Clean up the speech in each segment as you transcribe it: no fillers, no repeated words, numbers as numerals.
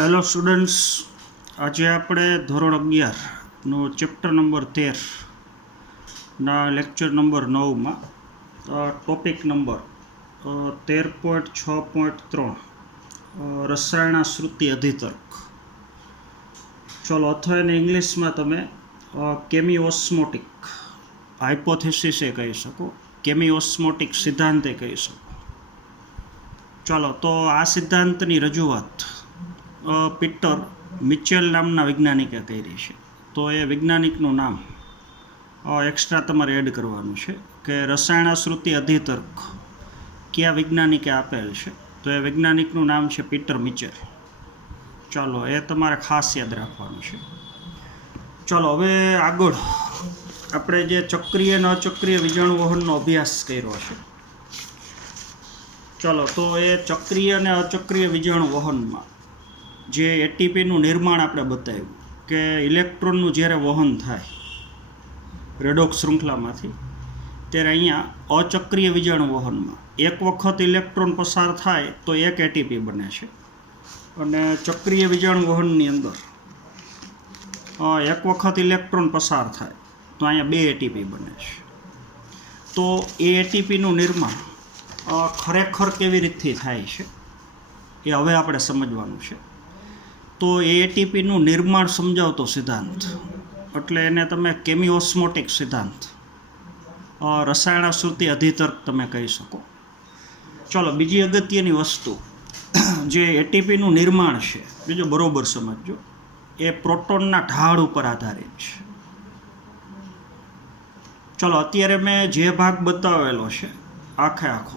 Hello students, આજે આપણે ધોરણ 11નો ચેપ્ટર નંબર 13ના લેક્ચર નંબર 9માં ટોપિક નંબર 13.6.3 રસાયણશ્રુતિ અધિતર્ક. ચલો, અથવા એને ઇંગ્લિશમાં તમે કેમિઓસ્મોટિક હાઇપોથેસિસ એ કહી શકો, કેમિઓસ્મોટિક સિદ્ધાંતે કહી શકો. ચાલો, તો આ સિદ્ધાંતની રજૂઆત પીટર મિચેલ નામના વૈજ્ઞાનિકે કરી છે. તો એ વૈજ્ઞાનિકનું નામ એક્સ્ટ્રા તમારે એડ કરવાનું છે કે રસાયણશ્રુતિ અધિતર્ક કયા વૈજ્ઞાનિકે આપેલ છે. તો એ વૈજ્ઞાનિકનું નામ છે પીટર મિચેલ. ચાલો, એ તમારે ખાસ યાદ રાખવાનું છે. ચાલો, હવે આગળ આપણે જે ચક્રીય અને અચક્રીય વીજાણુ વહનનો અભ્યાસ કર્યો છે. ચાલો, તો એ ચક્રીય અને અચક્રીય વીજાણુ વહનમાં જે એટીપીનું નિર્માણ આપણે બતાવ્યું કે ઇલેક્ટ્રોનનું જ્યારે વહન થાય રેડોક્સ શૃંખલામાંથી, ત્યારે અહીંયા અચક્રીય વીજાણુ વહનમાં એક વખત ઇલેક્ટ્રોન પસાર થાય તો એક એટીપી બને છે, અને ચક્રીય વીજાણુ વહનની અંદર એક વખત ઇલેક્ટ્રોન પસાર થાય તો અહીંયા 2 એટીપી બને છે. તો એ એટીપીનું નિર્માણ ખરેખર કેવી રીતથી થાય છે એ હવે આપણે સમજવાનું છે. તો એ એટીપીનું નિર્માણ સમજાવતો સિદ્ધાંત એટલે એને તમે કેમિઓસ્મોટિક સિદ્ધાંત, રસાયણશ્રુતિ અધિતર્ક તમે કહી શકો. ચલો, બીજી અગત્યની વસ્તુ, જે એટીપીનું નિર્માણ છે, બીજો બરોબર સમજજો, એ પ્રોટોનના ઢાળ ઉપર આધારિત છે. ચલો, અત્યારે મેં જે ભાગ બતાવેલો છે આખો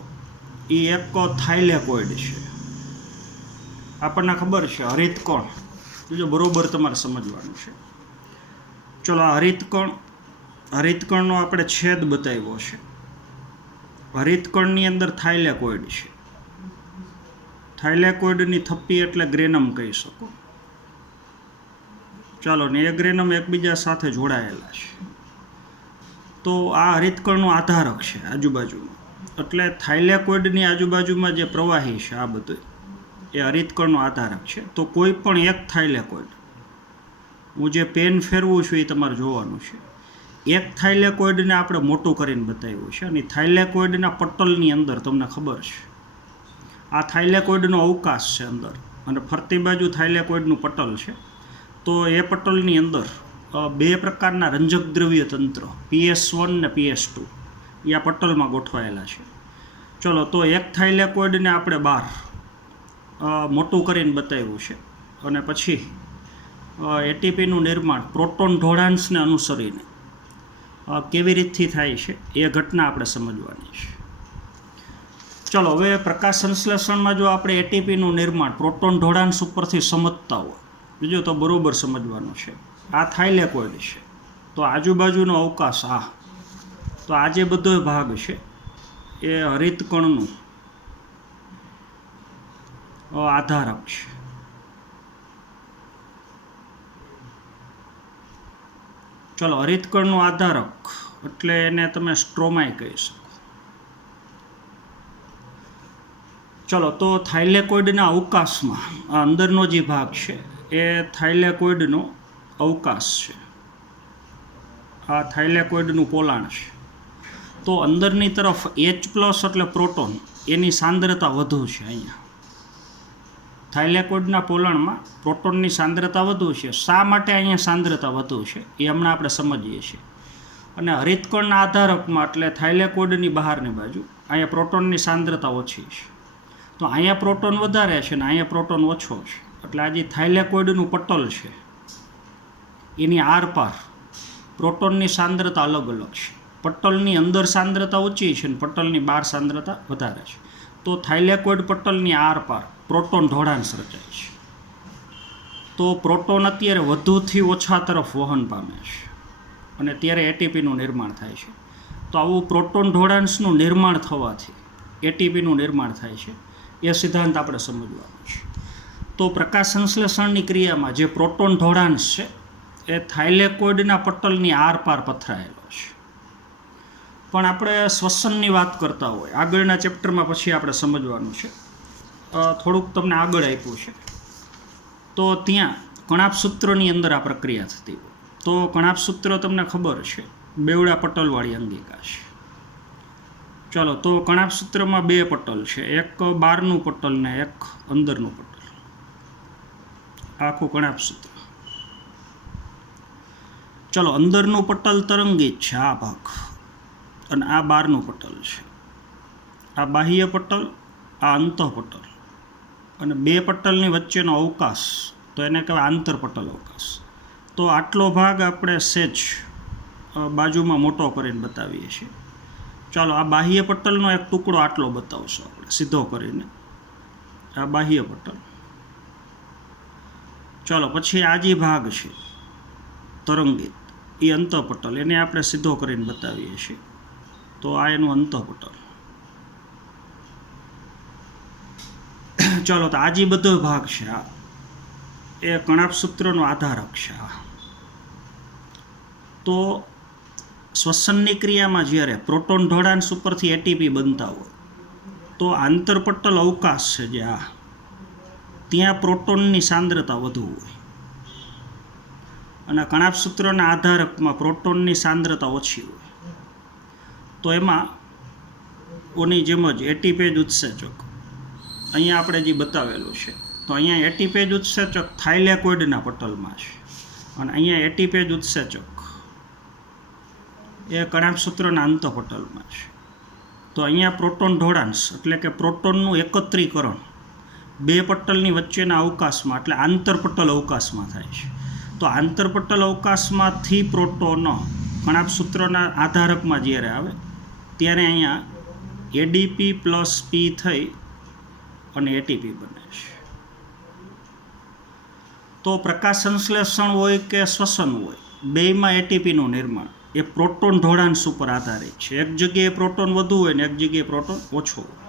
એ એક થાઇલેકોઇડ છે. આપણને ખબર છે હરિતકણ, જો બરોબર તમારે સમજવાનું છે. ચલો, આ હરિતકણનો આપણે છેદ બતાવ્યો છે. હરિતકણની અંદર થાઇલેકોઇડ છે. થાઇલેકોઇડની થપ્પી એટલે ગ્રેનમ કહી શકો. ચાલો, ને એ ગ્રેનમ એકબીજા સાથે જોડાયેલા છે. તો આ હરિતકણનો આધારક છે આજુબાજુમાં. એટલે થાઇલેકોઇડની આજુબાજુમાં જે પ્રવાહી છે આ બધું એ હરિતકણનો આધારક છે. તો કોઈ પણ એક થાઇલેકોઇડ, હું જે પેન ફેરવું છું એ તમારે જોવાનું છે, એક થાઇલેકોઇડને આપણે મોટું કરીને બતાવ્યું છે. અને થાઇલેકોઇડના પટલની અંદર તમને ખબર છે આ થાઇલેકોઇડનો અવકાશ છે અંદર, અને ફરતી બાજુ થાઇલેકોઇડનું પટલ છે. તો એ પટલની અંદર 2 પ્રકારના રંજક દ્રવ્ય તંત્ર PS1 ને PS2 એ આ પટલમાં ગોઠવાયેલા છે. ચલો, તો એક થાઇલેકોઇડને આપણે બહાર મોટું કરીને બતાવ્યું છે. અને પછી એટીપીનું નિર્માણ પ્રોટોન ઢોળાંશને અનુસરીને કેવી રીતથી થાય છે એ ઘટના આપણે સમજવાની છે. ચલો, હવે પ્રકાશ સંશ્લેષણમાં જો આપણે એટીપીનું નિર્માણ પ્રોટોન ઢોળાંશ ઉપરથી સમજતા હોય, બીજો તો બરોબર સમજવાનું છે. આ થાઇલેકોઇડ છે, તો આજુબાજુનો અવકાશ તો આ જે બધો ભાગ છે એ હરિતકણનું આધારક છે. ચલો, હરિતકણનું આધારક એટલે એને તમે સ્ટ્રોમાય કહી શકો. ચલો, તો થાઇલેકોઇડના અવકાશમાં આ અંદરનો જે ભાગ છે એ થાઇલેકોઇડનો અવકાશ છે. આ થાઇલેકોઇડનું પોલાણ છે. તો અંદરની તરફ H+ એટલે પ્રોટોન, એની સાંદ્રતા વધુ છે. અહીંયા થાઇલેકોઇડના પોલાણમાં પ્રોટોનની સાંદ્રતા વધુ છે. શા માટે અહીંયા સાંદ્રતા વધુ છે એ હમણાં આપણે સમજીએ છીએ. અને હરિતકણના આધારકમાં એટલે થાઇલેકોઇડની બહારની બાજુ અહીંયા પ્રોટોનની સાંદ્રતા ઓછી છે. તો અહીંયા પ્રોટોન વધારે છે ને અહીંયા પ્રોટોન ઓછો છે. એટલે આ જે થાઇલેકોઇડનું પટલ છે એની આરપાર પ્રોટોનની સાંદ્રતા અલગ અલગ છે. પટલની અંદર સાંદ્રતા ઓછી છે અને પટલની બહાર સાંદ્રતા વધારે છે. તો થાઇલેકોઇડ પટલની આરપાર પ્રોટોન ઢોળાંશ રચાય છે. તો પ્રોટોન અત્યારે વધુથી ઓછા તરફ વહન પામે છે અને ત્યારે એટીપીનું નિર્માણ થાય છે. તો આવું પ્રોટોન ઢોળાંશનું નિર્માણ થવાથી એટીપીનું નિર્માણ થાય છે. એ સિદ્ધાંત આપણે સમજવાનો છે. તો પ્રકાશ સંશ્લેષણની ક્રિયામાં જે પ્રોટોન ઢોળાંશ છે એ થાઇલેકોઇડના પટલની આરપાર પથરાયેલો છે. પણ આપણે શ્વસનની વાત કરતા હોય આગળના ચેપ્ટરમાં, પછી આપણે સમજવાનું છે. થોડુંક તમને આગળ આપ્યું છે તો ત્યાં કણાભસૂત્રની અંદર આ પ્રક્રિયા થતી હોય. તો કણાભસૂત્ર તમને ખબર છે, બેવડા પટલવાળી અંગિકા છે. ચાલો, તો કણાભસૂત્રમાં 2 પટલ છે, એક બહારનું પટલ ને એક અંદરનું પટલ. આખું કણાભસૂત્ર. ચલો, અંદરનું પટલ તરંગિત છે, આ ભાગ, અને આ બહારનું પટલ છે. આ બાહ્ય પટલ, આ અંતઃપટલ, અને 2 પટલની વચ્ચેનો અવકાશ, તો એને કહેવાય આંતરપટલ અવકાશ. તો આટલો ભાગ આપણે સેજ બાજુમાં મોટો કરીને બતાવીએ છીએ. ચાલો, આ બાહ્ય પટલનો એક ટુકડો આટલો બતાવશો આપણે સીધો કરીને. આ બાહ્ય પટલ. ચાલો, પછી આ જે ભાગ છે તરંગિત, એ અંતઃપટલ, એને આપણે સીધો કરીને બતાવીએ છીએ. તો આ એનું અંતઃપટલ. ચાલો, તો આ જે બધો ભાગ છે આ એ કણાભસૂત્રનો આધારક છે. તો શ્વસનની ક્રિયામાં જ્યારે પ્રોટોન ઢોળાંશ ઉપરથી એટીપી બનતા હોય, તો આંતરપટલ અવકાશ છે જે ત્યાં પ્રોટોનની સાંદ્રતા વધુ હોય, અને કણાભસૂત્રના આધારકમાં પ્રોટોનની સાંદ્રતા ઓછી હોય. તો એમાં ઓની જેમ જ એટીપેજ ઉત્સેચક અહીંયા આપણે જે બતાવેલું છે, તો અહીંયા એટીપેજ ઉત્સેચક થાઇલેકોઇડના પટલમાં છે, અને અહીંયા એટીપેજ ઉત્સેચક એ કણાભસૂત્રના અંતઃપટલમાં છે. તો અહીંયા પ્રોટોન ઢોળાંશ એટલે કે પ્રોટોનનું એકત્રીકરણ 2 પટલની વચ્ચેના અવકાશમાં એટલે આંતરપટલ અવકાશમાં થાય છે. તો આંતરપટલ અવકાશમાંથી પ્રોટોન કણાભસૂત્રના આધારકમાં જ્યારે આવે ત્યારે અહીંયા એડીપી પ્લસ પી થઈ અને એટીપી બને છે. તો પ્રકાશ સંશ્લેષણ હોય કે શ્વસન હોય, બેયમાં એટીપીનું નિર્માણ એ પ્રોટોન ઢોળાંશ ઉપર આધારિત છે. એક જગ્યાએ પ્રોટોન વધુ હોય ને એક જગ્યાએ પ્રોટોન ઓછો હોય.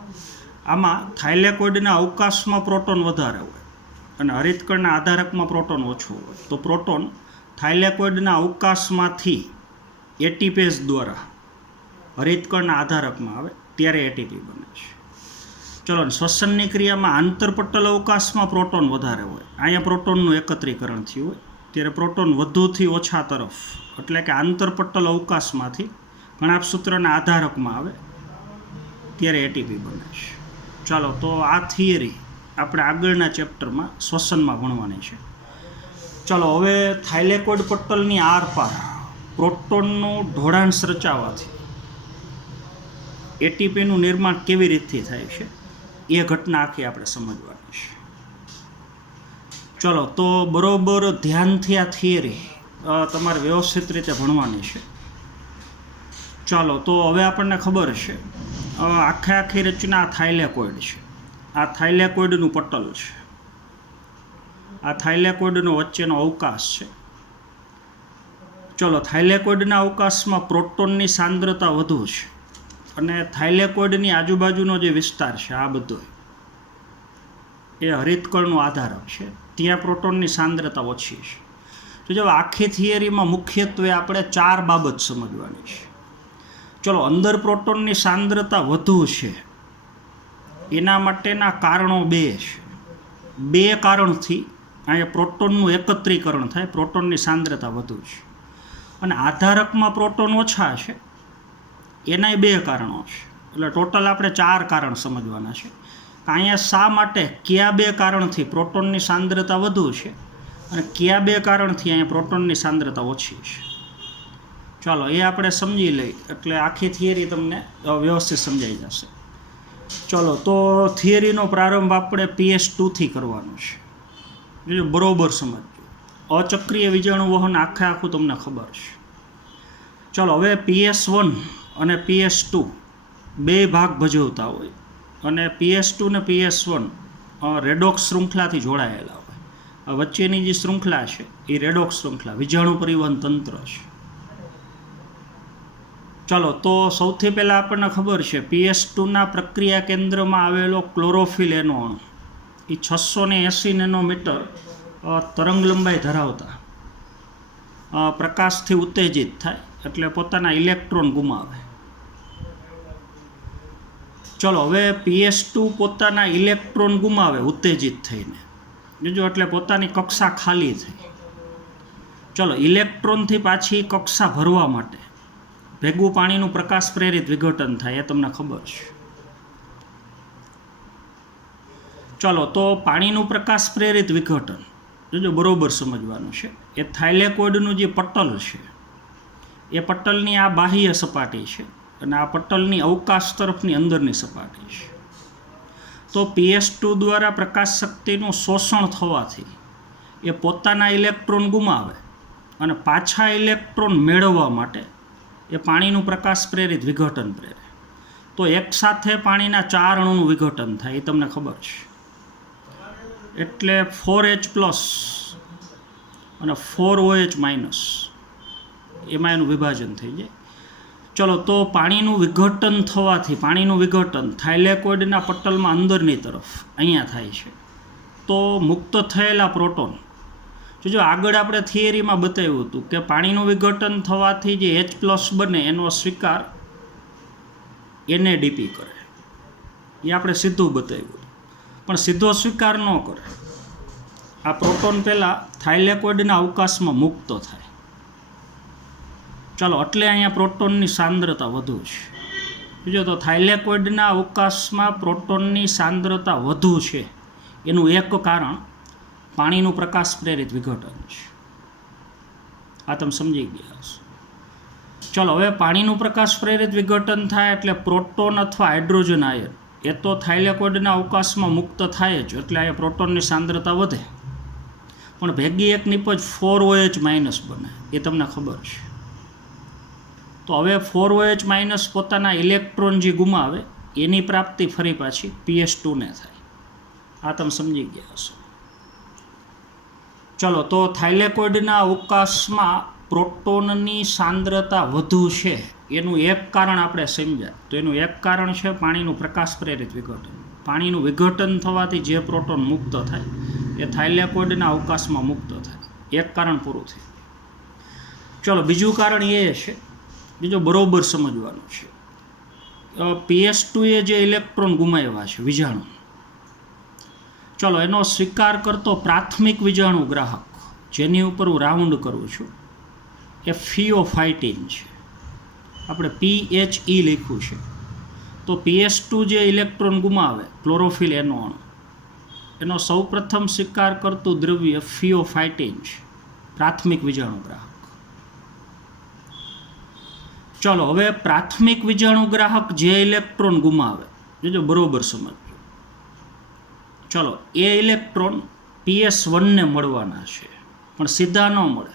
આમાં થાઇલેકોઇડના અવકાશમાં પ્રોટોન વધારે હોય અને હરિતકણના આધારકમાં પ્રોટોન ઓછો હોય. તો પ્રોટોન થાઇલેકોઇડના અવકાશમાંથી એટીપેજ દ્વારા હરિતકણના આધારકમાં આવે ત્યારે એટીપી બને છે. ચલો, શ્વસનની ક્રિયામાં આંતરપટલ અવકાશમાં પ્રોટોન વધારે હોય, અહીંયા પ્રોટોનનું એકત્રીકરણ થયું હોય, ત્યારે પ્રોટોન વધુથી ઓછા તરફ એટલે કે આંતરપટલ અવકાશમાંથી કણાભસૂત્રના આધારકમાં આવે ત્યારે એટીપી બને છે. ચાલો, તો આ થિયરી આપણે આગળના ચેપ્ટરમાં શ્વસનમાં ભણવાની છે. ચાલો, હવે થાઇલેકોઇડ પટલની આરપાર પ્રોટોનનું ઢોળાંશ રચાવાથી એટીપીનું નિર્માણ કેવી રીતથી થાય છે એ ઘટના આખી આપણે સમજવાની છે. ચલો, તો બરોબર ધ્યાનથી આ થિયરી તમારે વ્યવસ્થિત રીતે ભણવાની છે. ચાલો, તો હવે આપણને ખબર છે આખી રચના થાઇલેકોઇડ છે. આ થાઇલેકોઇડનું પટલ છે, આ થાઇલેકોઇડનો વચ્ચેનો અવકાશ છે. ચલો, થાઇલેકોઇડના અવકાશમાં પ્રોટોનની સાંદ્રતા વધુ છે, અને થાઇલેકોઇડની આજુબાજુનો જે વિસ્તાર છે આ બધો એ હરિતકણનો આધારક છે, ત્યાં પ્રોટોનની સાંદ્રતા ઓછી છે. તો જો આખી થિયરીમાં મુખ્યત્વે આપણે 4 બાબત સમજવાની છે. ચલો, અંદર પ્રોટોનની સાંદ્રતા વધુ છે એના માટેના કારણો 2 છે. 2 કારણથી અહીંયા પ્રોટોનનું એકત્રીકરણ થાય, પ્રોટોનની સાંદ્રતા વધુ છે, અને આધારકમાં પ્રોટોન ઓછા છે એનાય 2 કારણો છે. એટલે ટોટલ આપણે 4 કારણ સમજવાના છે. અહીંયા શા માટે કયા 2 કારણથી પ્રોટોનની સાંદ્રતા વધુ છે અને કયા 2 કારણથી અહીંયા પ્રોટોનની સાંદ્રતા ઓછી છે. ચાલો, એ આપણે સમજી લઈ એટલે આખી થિયરી તમને વ્યવસ્થિત સમજાઈ જશે. ચલો, તો થિયરીનો પ્રારંભ આપણે PS2થી કરવાનો છે. જો બરોબર સમજો, અચક્રીય વિજાણુ વહન આખું તમને ખબર છે. ચલો, હવે PS1 અને PS2 2 ભાગ ભજવતા હોય, અને PS2 ને PS1 રેડોક્સ શૃંખલાથી જોડાયેલા હોય. આ વચ્ચેની જે શૃંખલા છે એ રેડોક્સ શૃંખલા વિજાણુ પરિવહન તંત્ર છે. ચાલો, તો સૌથી પહેલાં આપણને ખબર છે PS2ના પ્રક્રિયા કેન્દ્રમાં આવેલો ક્લોરોફિલ એનો અણુ એ 680 નેનોમીટર તરંગ લંબાઈ ધરાવતા પ્રકાશથી ઉત્તેજિત થાય એટલે પોતાના ઇલેક્ટ્રોન ગુમાવે. ચલો, હવે PS2 પોતાના ઇલેક્ટ્રોન ગુમાવે ઉત્તેજિત થઈને જોજો એટલે પોતાની કક્ષા ખાલી થઈ. ચલો, ઇલેક્ટ્રોનથી પાછી કક્ષા ભરવા માટે ભેગું પાણીનું પ્રકાશ પ્રેરિત વિઘટન થાય, એ તમને ખબર છે. ચલો, તો પાણીનું પ્રકાશ પ્રેરિત વિઘટન જોજો બરોબર સમજવાનું છે. એ થાઇલેકોઇડનું જે પટલ છે, એ પટલની આ બાહ્ય સપાટી છે અને આ પટલની અવકાશ તરફની અંદરની સપાટી છે. તો PS2 દ્વારા પ્રકાશ શક્તિનું શોષણ થવાથી એ પોતાના ઇલેક્ટ્રોન ગુમાવે અને પાછા ઇલેક્ટ્રોન મેળવવા માટે એ પાણીનું પ્રકાશ પ્રેરિત વિઘટન પ્રેરે. તો એકસાથે પાણીના 4 અણુનું વિઘટન થાય, એ તમને ખબર છે. એટલે 4H+ અને 4OH- એમાં એનું વિભાજન થઈ જાય. ચલો, તો પાણીનું વિઘટન થવાથી પાણીનું વિઘટન થાઇલેકોઇડના પટલમાં અંદરની તરફ અહીંયા થાય છે. તો મુક્ત થયેલા પ્રોટોન જો આગળ આપણે થિયરીમાં બતાવ્યું હતું કે પાણીનું વિઘટન થવાથી જે H+ બને એનો સ્વીકાર NADP કરે, એ આપણે સીધું બતાવ્યું. પણ સીધો સ્વીકાર ન કરે. આ પ્રોટોન પહેલાં થાઇલેકોઇડના અવકાશમાં મુક્ત થાય. ચાલો, એટલે અહીંયા પ્રોટોનની સાંદ્રતા વધુ છે. બીજો તો થાઇલેકોઇડના અવકાશમાં પ્રોટોનની સાંદ્રતા વધુ છે એનું એક કારણ પાણીનું પ્રકાશ પ્રેરિત વિઘટન છે. આ તમે સમજી ગયા હશો. ચલો, હવે પાણીનું પ્રકાશ પ્રેરિત વિઘટન થાય એટલે પ્રોટોન અથવા હાઇડ્રોજન આયન એ તો થાઇલેકોઇડના અવકાશમાં મુક્ત થાય જ, એટલે અહીંયા પ્રોટોનની સાંદ્રતા વધે. પણ ભેગી એક નિપજ 4OH- બને, એ તમને ખબર છે. તો હવે 4OH- પોતાના ઇલેક્ટ્રોન જે ગુમાવે એની પ્રાપ્તિ ફરી પાછી PS2 ને થાય. આ તમે સમજી ગયા હશો. ચલો, તો થાઇલેકોઇડના અવકાશમાં પ્રોટોનની સાંદ્રતા વધુ છે એનું એક કારણ આપણે સમજ્યા. તો એનું એક કારણ છે પાણીનું પ્રકાશ પ્રેરિત વિઘટન. પાણીનું વિઘટન થવાથી જે પ્રોટોન મુક્ત થાય એ થાઇલેકોઇડના અવકાશમાં મુક્ત થાય. એક કારણ પૂરું થયું. ચલો, બીજું કારણ એ છે, બીજો બરોબર સમજવાનું છે. PS2 એ જે ઇલેક્ટ્રોન ગુમાવ્યા છે વિજાણુ, ચલો, એનો સ્વીકાર કરતો પ્રાથમિક વિજાણુ ગ્રાહક જેની ઉપર હું રાઉન્ડ કરું છું એ ફિયોફાઇટીન છે. આપણે PHE લખ્યું છે. તો PS2 જે ઇલેક્ટ્રોન ગુમાવે ક્લોરોફિલ એનો અણુ, એનો સૌપ્રથમ સ્વીકાર કરતું દ્રવ્ય ફિયોફાઇટીન છે, પ્રાથમિક વિજાણુ ગ્રાહક. ચલો, હવે પ્રાથમિક વિજાણુ ગ્રાહક જે ઇલેક્ટ્રોન ગુમાવે, જોજો બરોબર સમજજો. ચલો, એ ઇલેક્ટ્રોન PS1 ને મળવાના છે, પણ સીધા ન મળે.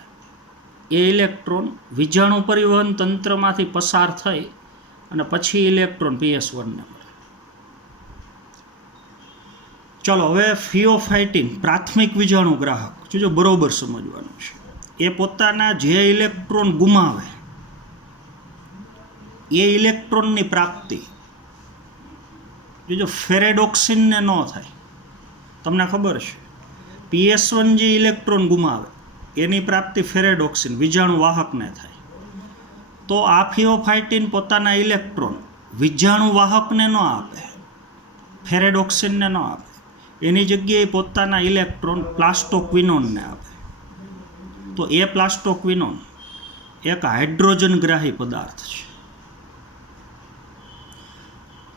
એ ઇલેક્ટ્રોન વિજાણુ પરિવહન તંત્રમાંથી પસાર થઈ અને પછી ઇલેક્ટ્રોન PS1 ને મળે. ચલો, હવે ફિયોફાઇટીન પ્રાથમિક વિજાણુ ગ્રાહક જોજો બરોબર સમજવાનું છે. એ પોતાના જે ઇલેક્ટ્રોન ગુમાવે એ ઇલેક્ટ્રોનની પ્રાપ્તિ જો ફેરેડોક્સિનને ન થાય. તમને ખબર છે PS1 જે ઇલેક્ટ્રોન ગુમાવે એની પ્રાપ્તિ ફેરેડોક્સિન વિજાણુ વાહકને થાય. તો આ ફિયોફાઇટીન પોતાના ઇલેક્ટ્રોન વિજાણુ વાહકને ન આપે, ફેરેડોક્સિનને ન આપે. એની જગ્યાએ પોતાના ઇલેક્ટ્રોન પ્લાસ્ટોક્વિનોનને આપે. તો એ પ્લાસ્ટોક્વિનોન એક હાઇડ્રોજનગ્રાહી પદાર્થ છે.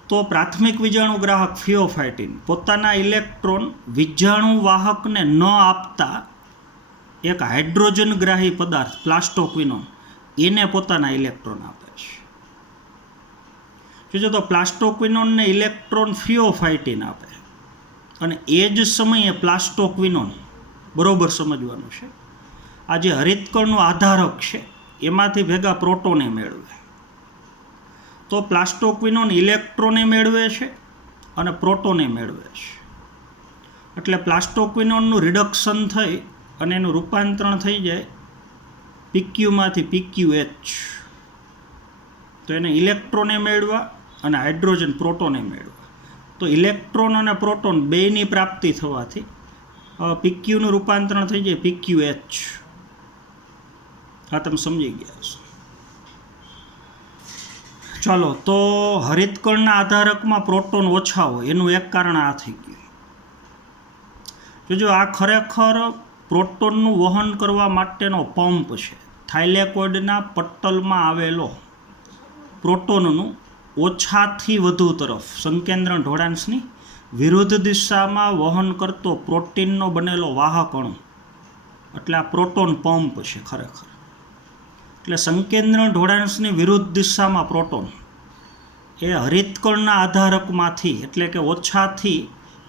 તો પ્રાથમિક વિજાણુ ગ્રાહક ફિયોફાઇટીન પોતાના ઇલેક્ટ્રોન વિજાણુ વાહકને ન આપતા એક હાઇડ્રોજનગ્રાહી પદાર્થ પ્લાસ્ટોક્વિનોન એને પોતાના ઇલેક્ટ્રોન આપે છે. જોજો, તો પ્લાસ્ટોક્વિનોનને ઇલેક્ટ્રોન ફિયોફાઇટીન આપે અને એ જ સમયે પ્લાસ્ટોક્વિનોન બરોબર સમજવાનું છે. આ જે હરિતકણનું આધારક છે એમાંથી ભેગા પ્રોટોને મેળવે. તો પ્લાસ્ટોક્વિનોન ઇલેક્ટ્રોને મેળવે છે અને પ્રોટોને મેળવે છે. એટલે પ્લાસ્ટોક્વિનોનનું રિડક્શન થઈ અને એનું રૂપાંતરણ થઈ જાય PQ માંથી PQH. તો એને ઇલેક્ટ્રોને મેળવા અને હાઇડ્રોજન પ્રોટોને મેળવા. તો ઇલેક્ટ્રોન અને પ્રોટોન બેયની પ્રાપ્તિ થવાથી PQનું રૂપાંતરણ થઈ જાય PQH. આ તમે સમજી ગયા છો. ચાલો, તો હરિતકણના આધારકમાં પ્રોટોન ઓછા હોય એનું એક કારણ આ થઈ ગયું. જો આ ખરેખર પ્રોટોનનું વહન કરવા માટેનો પંપ છે. થાઇલેકોઇડના પટલમાં આવેલો પ્રોટોનનું ઓછાથી વધુ તરફ સંકેન્દ્રણ ઢોળાંશની વિરુદ્ધ દિશામાં વહન કરતો પ્રોટીનનો બનેલો વાહક અણુ, એટલે આ પ્રોટોન પંપ છે ખરેખર. એટલે સંકેન્દ્રણ ઢોળાંશની વિરુદ્ધ દિશામાં પ્રોટોન એ હરિતકણના આધારકમાંથી, એટલે કે ઓછાથી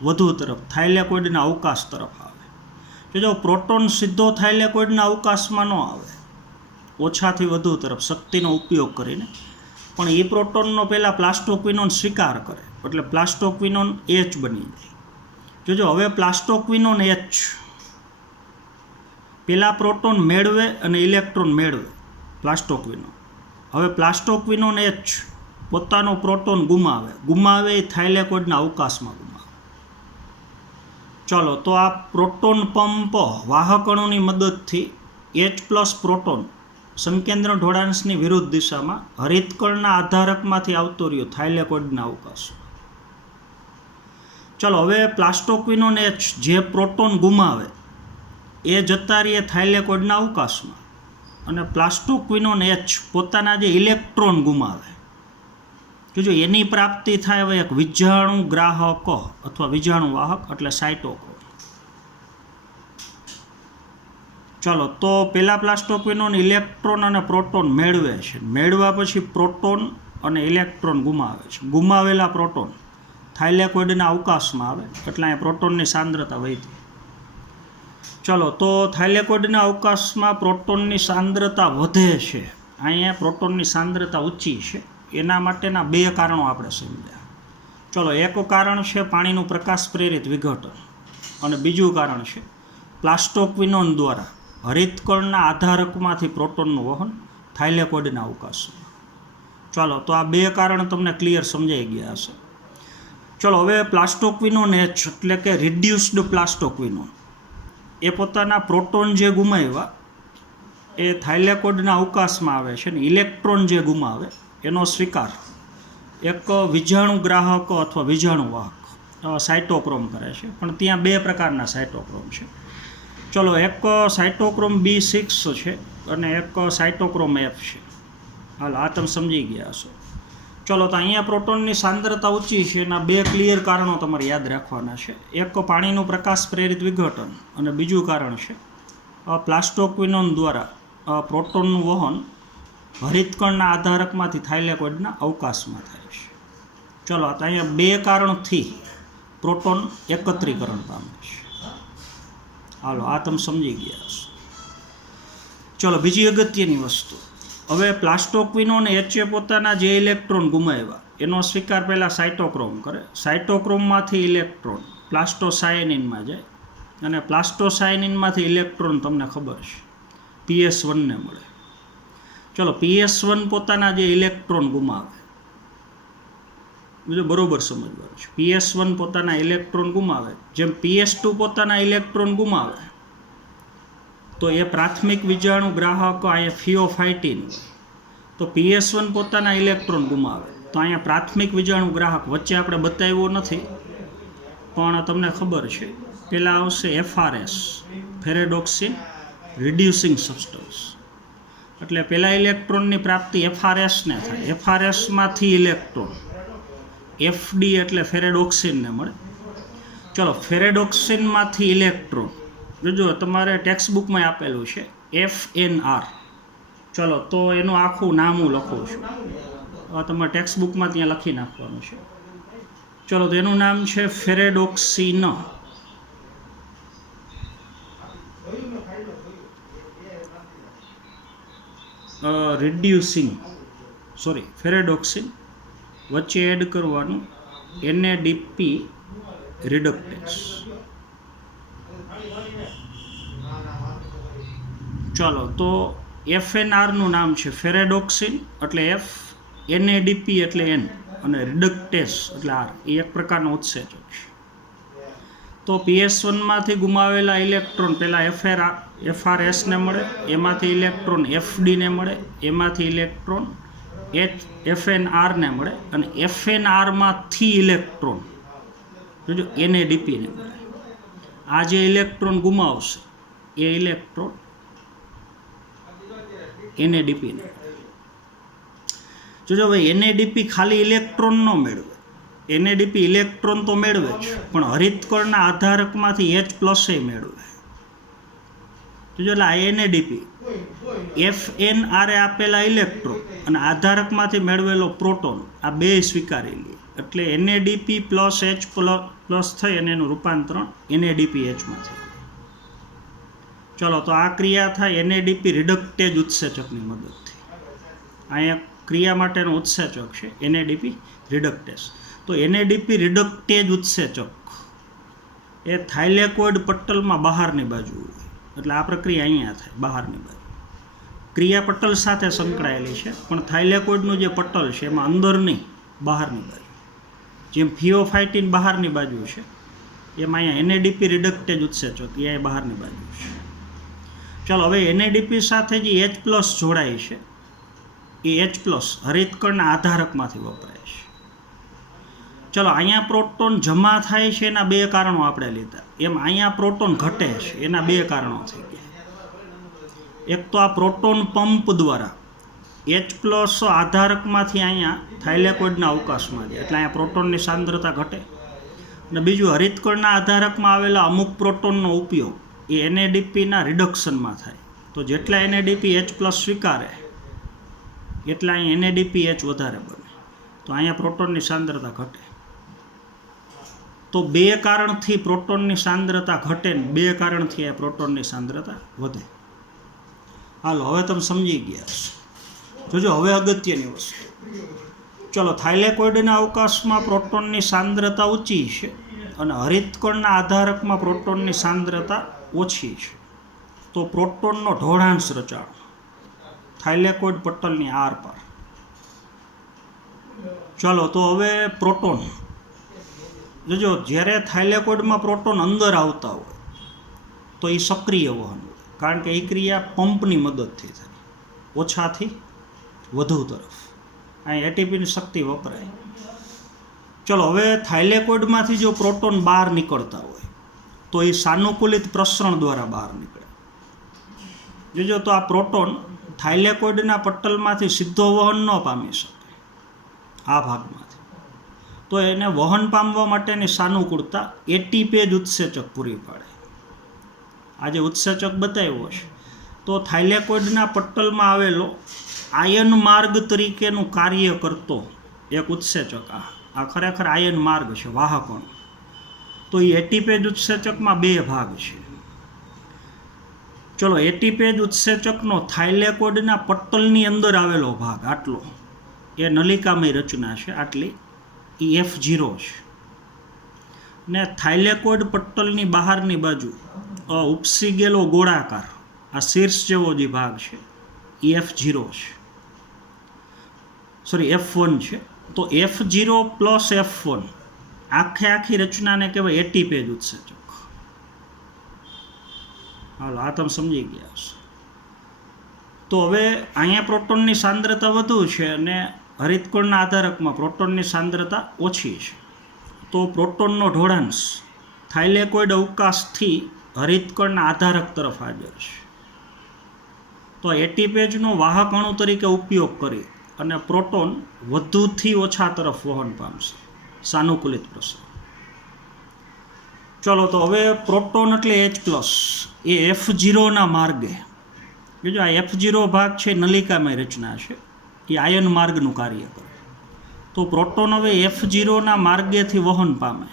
વધુ તરફ થાઇલેકોઇડના અવકાશ તરફ આવે. જો પ્રોટોન સીધો થાઇલેકોઇડના અવકાશમાં ન આવે, ઓછાથી વધુ તરફ શક્તિનો ઉપયોગ કરીને, પણ એ પ્રોટોનનો પહેલાં પ્લાસ્ટોક્વિનોન સ્વીકાર કરે, એટલે પ્લાસ્ટોક્વિનોન H બની જાય. જો હવે પ્લાસ્ટોક્વિનોન H પહેલાં પ્રોટોન મેળવે અને ઇલેક્ટ્રોન મેળવે પ્લાસ્ટોક્વિનોન. હવે પ્લાસ્ટોક્વિનોન H પોતાનો પ્રોટોન ગુમાવે એ થાઇલેકોઇડના અવકાશમાં ગુમાવે. ચલો, તો આ પ્રોટોન પંપ વાહક અણુની મદદથી H+ પ્રોટોન સંકેન્દ્રણ ઢોળાંશની વિરુદ્ધ દિશામાં હરિતકણના આધારકમાંથી આવતો રહ્યો થાઇલેકોઇડના અવકાશ. ચલો, હવે પ્લાસ્ટોક્વિનોન H જે પ્રોટોન ગુમાવે એ જતા રહીએ થાઇલેકોઇડના અવકાશમાં, અને પ્લાસ્ટોક્વિનોન H પોતાના જે ઇલેક્ટ્રોન ગુમાવે, જો એની પ્રાપ્તિ થાય હવે એક વિજાણુ ગ્રાહક અથવા વિજાણુ વાહક, એટલે સાઇટોક્રોમ. ચલો, તો પહેલાં પ્લાસ્ટોક્વિનોન ઇલેક્ટ્રોન અને પ્રોટોન મેળવે છે. મેળવ્યા પછી પ્રોટોન અને ઇલેક્ટ્રોન ગુમાવે છે. ગુમાવેલા પ્રોટોન થાઇલેકોઇડના અવકાશમાં આવે, એટલે અહીંયા પ્રોટોનની સાંદ્રતા વધી. ચલો, તો થાઇલેકોઇડના અવકાશમાં પ્રોટોનની સાંદ્રતા વધે છે. અહીંયા પ્રોટોનની સાંદ્રતા ઊંચી છે. એના માટેના બે કારણો આપણે સમજ્યા. ચલો, એક કારણ છે પાણીનું પ્રકાશ પ્રેરિત વિઘટન, અને બીજું કારણ છે પ્લાસ્ટોક્વિનોન દ્વારા હરિતકણના આધારકમાંથી પ્રોટોનનું વહન થાઇલેકોઇડના અવકાશમાં. ચાલો, તો આ બે કારણ તમને ક્લિયર સમજાઈ ગયા હશે. ચલો, હવે પ્લાસ્ટોક્વિનોન H એટલે કે રિડ્યુસ્ડ પ્લાસ્ટોક્વિનોન એ પોતાના પ્રોટોન જે ગુમાવ્યા એ થાઇલેકોઇડના અવકાશમાં આવે છે, ને ઇલેક્ટ્રોન જે ગુમાવે એનો સ્વીકાર એક વિજાણુ ગ્રાહક અથવા વિજાણુ વાહક સાઇટોક્રોમ કરે છે. પણ ત્યાં બે પ્રકારના સાઇટોક્રોમ છે. ચલો, એક સાઇટોક્રોમ B6 છે અને એક સાઇટોક્રોમ F છે. હાલ, આ તમે સમજી ગયા હશો. ચલો, તો અહીંયા પ્રોટોનની સાંદ્રતા ઊંચી છે. એના બે ક્લિયર કારણો તમારે યાદ રાખવાના છે. એક પાણીનું પ્રકાશ પ્રેરિત વિઘટન, અને બીજું કારણ છે પ્લાસ્ટોક્વિનોન દ્વારા પ્રોટોનનું વહન હરિતકણના આધારકમાંથી થાઇલેકોઇડના અવકાશમાં થાય છે. ચલો, તો અહીંયા બે કારણથી પ્રોટોન એકત્રીકરણ પામે છે. હાલો, આ તમે સમજી ગયા હશો. ચલો, બીજી અગત્યની વસ્તુ, હવે પ્લાસ્ટોક્વિનોન H પોતાના જે ઇલેક્ટ્રોન ગુમાવ્યા એનો સ્વીકાર પહેલાં સાઇટોક્રોમ કરે. સાઇટોક્રોમમાંથી ઇલેક્ટ્રોન પ્લાસ્ટોસાયનિનમાં જાય, અને પ્લાસ્ટોસાયનિનમાંથી ઇલેક્ટ્રોન તમને ખબર છે PS1ને મળે. ચલો, PS1 પોતાના જે ઇલેક્ટ્રોન ગુમાવે, બીજું બરોબર સમજવાનું છે. PS1 પોતાના ઇલેક્ટ્રોન ગુમાવે, જેમ PS2 પોતાના ઇલેક્ટ્રોન ગુમાવે તો એ પ્રાથમિક વિજાણુ ગ્રાહક અહીંયા ફિયોફાઇટિન, તો PS1 પોતાના ઇલેક્ટ્રોન ગુમાવે તો અહીંયા પ્રાથમિક વિજાણુ ગ્રાહક વચ્ચે આપણે બતાવ્યો નથી, પણ તમને ખબર છે પહેલાં આવશે FRS, ફેરેડોક્સિન રિડ્યુસિંગ સબસ્ટન્સ. એટલે પહેલાં ઇલેક્ટ્રોનની પ્રાપ્તિ FRSને થાય. FRSમાંથી ઇલેક્ટ્રોન FD એટલે ફેરેડોક્સિનને મળે. ચલો, ફેરેડોક્સિનમાંથી ઇલેક્ટ્રોન જો તમારે ટેક્સ્ટ બુકમાં આપેલું છે FNR. ચલો, તો એનું આખું નામ હું લખું છું. તમારે ટેક્સ્ટ બુકમાં ત્યાં લખી નાખવાનું છે. ચલો, તો એનું નામ છે ફેરેડોક્સિન. ફેરેડોક્સિન વચ્ચે એડ કરવાનું NADP રિડક્ટેસ. ચાલો, તો FNRનું નામ છે ફેરેડોક્સિન એટલે F, NADP એટલે N, અને રિડક્ટેસ એટલે R. એ એક પ્રકારનો ઉત્સેચક છે. તો PS1માંથી ગુમાવેલા ઇલેક્ટ્રોન પહેલાં FRSને મળે, એમાંથી ઇલેક્ટ્રોન FDને મળે, એમાંથી ઇલેક્ટ્રોન FNRને મળે, અને FNRમાંથી ઇલેક્ટ્રોન NADPને મળે. આ જે ઇલેક્ટ્રોન ગુમાવશે એ ઇલેક્ટ્રોન NADP જોજો ભાઈ, NADP ખાલી ઇલેક્ટ્રોન ન મેળવે. NADP ઇલેક્ટ્રોન તો મેળવે જ, પણ હરિતકણના આધારકમાંથી H+ એ મેળવે. જોજો એટલે આ NADP FNR એ આપેલા ઇલેક્ટ્રોન અને આધારકમાંથી મેળવેલો પ્રોટોન આ બે સ્વીકારી લે, એટલે NADP + H+ થઈ અને એનું રૂપાંતરણ NADPH માં થાય. ચલો તો આ ક્રિયા થાય NADP રિડક્ટેજ ઉત્સેચકની મદદથી. અહીંયા ક્રિયા માટેનો ઉત્સેચક છે NADP રિડક્ટેજ. તો NADP રિડક્ટેજ ઉત્સેચક એ થાઇલેકોઇડ પટલમાં બહારની બાજુ હોય, એટલે આ પ્રક્રિયા અહીંયા થાય બહારની બાજુ. ક્રિયા પટલ સાથે સંકળાયેલી છે, પણ થાઇલેકોઇડનું જે પટલ છે એમાં અંદર નહીં, બહારની બાજુ. જેમ ફિયોફાઇટિન બહારની બાજુ છે, એમાં અહીંયા NADP રિડક્ટેજ ઉત્સેચક એ બહારની બાજુ છે. ચાલો હવે NADP સાથે જે H+ જોડાય છે એ H+ હરિતકણના આધારકમાંથી વપરાય છે. ચલો અહીંયા પ્રોટોન જમા થાય છે એના બે કારણો આપણે લીધા, એમ અહીંયા પ્રોટોન ઘટે છે એના બે કારણો થઈ ગયા. એક તો આ પ્રોટોન પંપ દ્વારા H+ આધારકમાંથી અહીંયા થાઇલેકોઇડના અવકાશમાં જાય, એટલે અહીંયા પ્રોટોનની સાંદ્રતા ઘટે. અને બીજું, હરિતકણના આધારકમાં આવેલા અમુક પ્રોટોનનો ઉપયોગ એ NADPના રિડક્શનમાં થાય. તો જેટલા NADP H+ સ્વીકારે એટલા અહીં NADPH વધારે બને, તો અહીંયા પ્રોટોનની સાંદ્રતા ઘટે. તો બે કારણથી પ્રોટોનની સાંદ્રતા ઘટે ને બે કારણથી આ પ્રોટોનની સાંદ્રતા વધે. હાલો હવે તમે સમજી ગયા હશો. જોજો હવે અગત્યની વસ્તુ. ચલો થાઇલેકોઇડના અવકાશમાં પ્રોટોનની સાંદ્રતા ઊંચી છે અને હરિતકણના આધારકમાં પ્રોટોનની સાંદ્રતા ઓછી છે. તો પ્રોટોનનો ઢોળાંશ રચાણો થાઇલેકોઇડ પટલની આરપાર. ચાલો તો હવે પ્રોટોન જોજો, જ્યારે થાઇલેકોઇડમાં પ્રોટોન અંદર આવતા હોય તો એ સક્રિય વહન હોય, કારણ કે એ ક્રિયા પંપની મદદથી થાય, ઓછાથી વધુ તરફ. અહીં ATPની શક્તિ વપરાય. ચલો હવે થાઇલેકોઇડમાંથી જો પ્રોટોન બહાર નીકળતા હોય તો એ સાનુકૂલિત પ્રસરણ દ્વારા બહાર નીકળે. જોજો તો આ પ્રોટોન થાઇલેકોઇડના પટલમાંથી સીધો વહન ન પામી શકે આ ભાગમાંથી, તો એને વહન પામવા માટેની સાનુકૂળતા ATPase ઉત્સેચક પૂરી પાડે. આ જે ઉત્સેચક બતાવ્યો છે તો થાઇલેકોઇડના પટલમાં આવેલો આયન માર્ગ તરીકેનું કાર્ય કરતો એક ઉત્સેચક. આ ખરેખર આયન માર્ગ છે, વાહકણ. તો એ ATPase ઉત્સેચકમાં બે ભાગ છે. ચલો ATPase ઉત્સેચકનો થાઇલેકોઇડના પટલની અંદર આવેલો ભાગ આટલો એ નલિકામય રચના છે, આટલી એ F0 છે. ને થાઇલેકોઇડ પટલની બહારની બાજુ ઉપસી ગયેલો ગોળાકાર આ શીર્ષ જેવો જે ભાગ છે એ F0 છે, સોરી F1 છે. તો F0 + F1 આખી રચનાને કહેવાય ATPase ઉત્સેચક. હાલો આ તમે સમજી ગયા હશો. તો હવે અહીંયા પ્રોટોનની સાંદ્રતા વધુ છે અને હરિતકણના આધારકમાં પ્રોટોનની સાંદ્રતા ઓછી છે. તો પ્રોટોનનો ઢોળાંશ થાઇલેકોઇડ અવકાશથી હરિતકણના આધારક તરફ હાજર છે. તો ATPaseનો વાહક અણુ તરીકે ઉપયોગ કરી અને પ્રોટોન વધુથી ઓછા તરફ વહન પામશે, સાનુકૂલિત પ્રસરણ. ચલો તો હવે પ્રોટોન એટલે H+ એ F0ના માર્ગે, જો આ F0 ભાગ છે નલિકામય રચના છે, એ આયન માર્ગનું કાર્ય કરે. તો પ્રોટોન હવે F0ના માર્ગેથી વહન પામે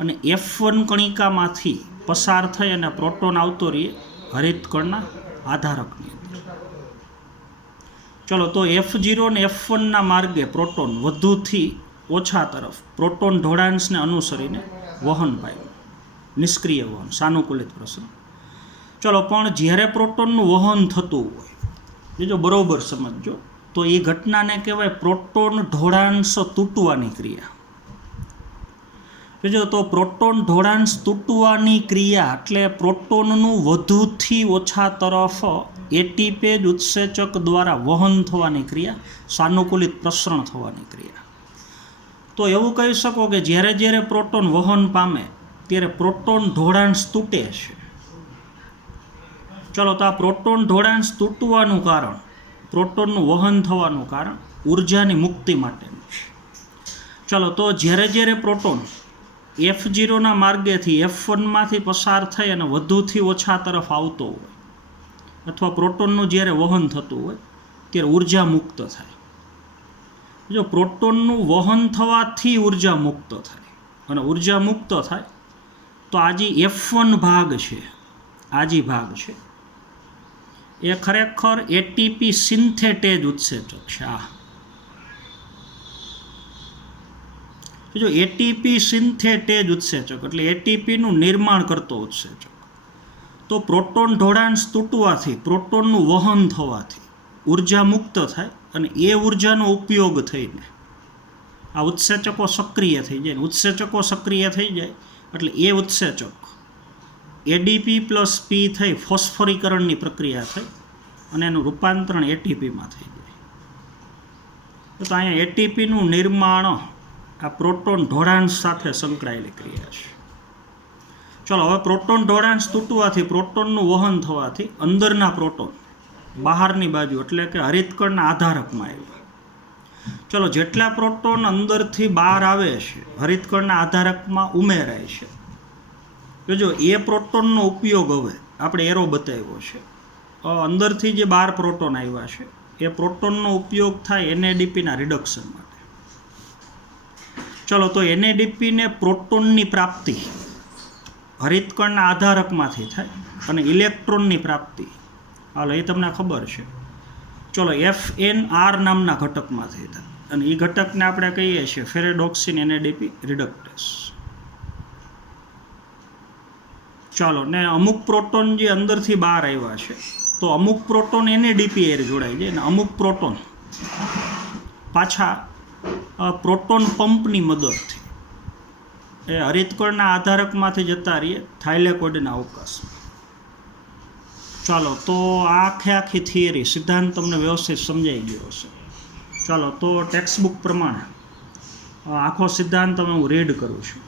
અને F1 કણિકામાંથી પસાર થઈ અને પ્રોટોન આવતો રહીએ હરિતકણના આધારકની અંદર. ચલો તો F0 અને F1ના માર્ગે પ્રોટોન વધુથી ઓછા તરફ પ્રોટોન ઢોળાંશને અનુસરીને વહન પામ્યું, નિષ્ક્રિય વહન, સાનુકૂલિત પ્રસરણ. ચલો પણ જ્યારે પ્રોટોનનું વહન થતું હોય, જો બરોબર સમજજો, તો એ ઘટનાને કહેવાય પ્રોટોન ઢોળાંશ તૂટવાની ક્રિયા. જો તો પ્રોટોન ઢોળાંશ તૂટવાની ક્રિયા એટલે પ્રોટોનનું વધુથી ઓછા તરફ ATPase ઉત્સેચક દ્વારા વહન થવાની ક્રિયા, સાનુકૂલિત પ્રસરણ થવાની ક્રિયા. તો એવું કહી શકો કે જ્યારે પ્રોટોન વહન પામે ત્યારે પ્રોટોન ઢોળાંશ તૂટે છે. ચલો, તો આ પ્રોટોન ઢોળાંશ તૂટવાનું કારણ, પ્રોટોનનું વહન થવાનું કારણ ઉર્જાની મુક્તિ માટેનું છે. ચલો, તો જ્યારે પ્રોટોન F0ના માર્ગેથી F1માંથી પસાર થઈ અને વધુથી ઓછા તરફ આવતો હોય અથવા પ્રોટોનનું જ્યારે વહન થતું હોય ત્યારે ઉર્જા મુક્ત થાય. જો પ્રોટોનનું વહન થવાથી ઉર્જા મુક્ત થાય અને ઉર્જા મુક્ત થાય તો આ જે F1 ભાગ છે, આ જે ભાગ છે એ ખરેખર એટીપી સિન્થેટેજ ઉત્સેચક છે. જો એટીપી સિન્થેટેજ ઉત્સેચક એટલે એટીપીનું નિર્માણ કરતો ઉત્સેચક. તો પ્રોટોન ઢોળાંશ તૂટવાથી, પ્રોટોનનું વહન થવાથી ઉર્જા મુક્ત થાય અને એ ઉર્જાનો ઉપયોગ થઈને આ ઉત્સેચકો સક્રિય થઈ જાય. ઉત્સેચકો સક્રિય થઈ જાય એટલે એ ઉત્સેચક એડીપી પ્લસ પી થઈ ફોસ્ફોરીકરણની પ્રક્રિયા થઈ અને એનું રૂપાંતરણ એટીપીમાં થઈ જાય. તો અહીંયા એટીપીનું નિર્માણ આ પ્રોટોન ઢોળાંશ સાથે સંકળાયેલી ક્રિયા છે. ચલો, હવે પ્રોટોન ઢોળાંશ તૂટવાથી, પ્રોટોનનું વહન થવાથી અંદરના પ્રોટોન બહારની બાજુ એટલે કે હરિતકણના આધારકમાં આવ્યા. ચલો, જેટલા પ્રોટોન અંદરથી બહાર આવે છે હરિતકણના આધારકમાં ઉમેરાય છે. જો એ પ્રોટોનનો ઉપયોગ હવે આપણે એરો બતાવ્યો છે, અંદરથી જે 12 પ્રોટોન આવ્યા છે એ પ્રોટોનનો ઉપયોગ થાય NADPના રિડક્શન માટે. ચલો, તો NADPને પ્રોટોનની પ્રાપ્તિ હરિતકણના આધારકમાંથી થાય અને ઇલેક્ટ્રોનની પ્રાપ્તિ, હાલો એ તમને ખબર છે, ચલો FNR નામના ઘટકમાંથી થાય અને એ ઘટકને આપણે કહીએ છીએ ફેરેડોક્સિન NADP રિડક્ટેસ. ચાલો, ને અમુક પ્રોટોન જે અંદરથી બહાર આવ્યા છે તો અમુક પ્રોટોન NADP એર જોડાઈ જાય ને અમુક પ્રોટોન પાછા પ્રોટોન પંપની મદદથી એ હરિતકણના આધારકમાંથી જતા રહીએ થાઇલેકોઇડના અવકાશમાં. ચાલો, તો આખી થિયરી સિદ્ધાંત તમને વ્યવસ્થિત સમજાઈ ગયો હશે. ચાલો, તો ટેક્સ્ટ બુક પ્રમાણે આખો સિદ્ધાંત તમે હું રીડ કરું છું.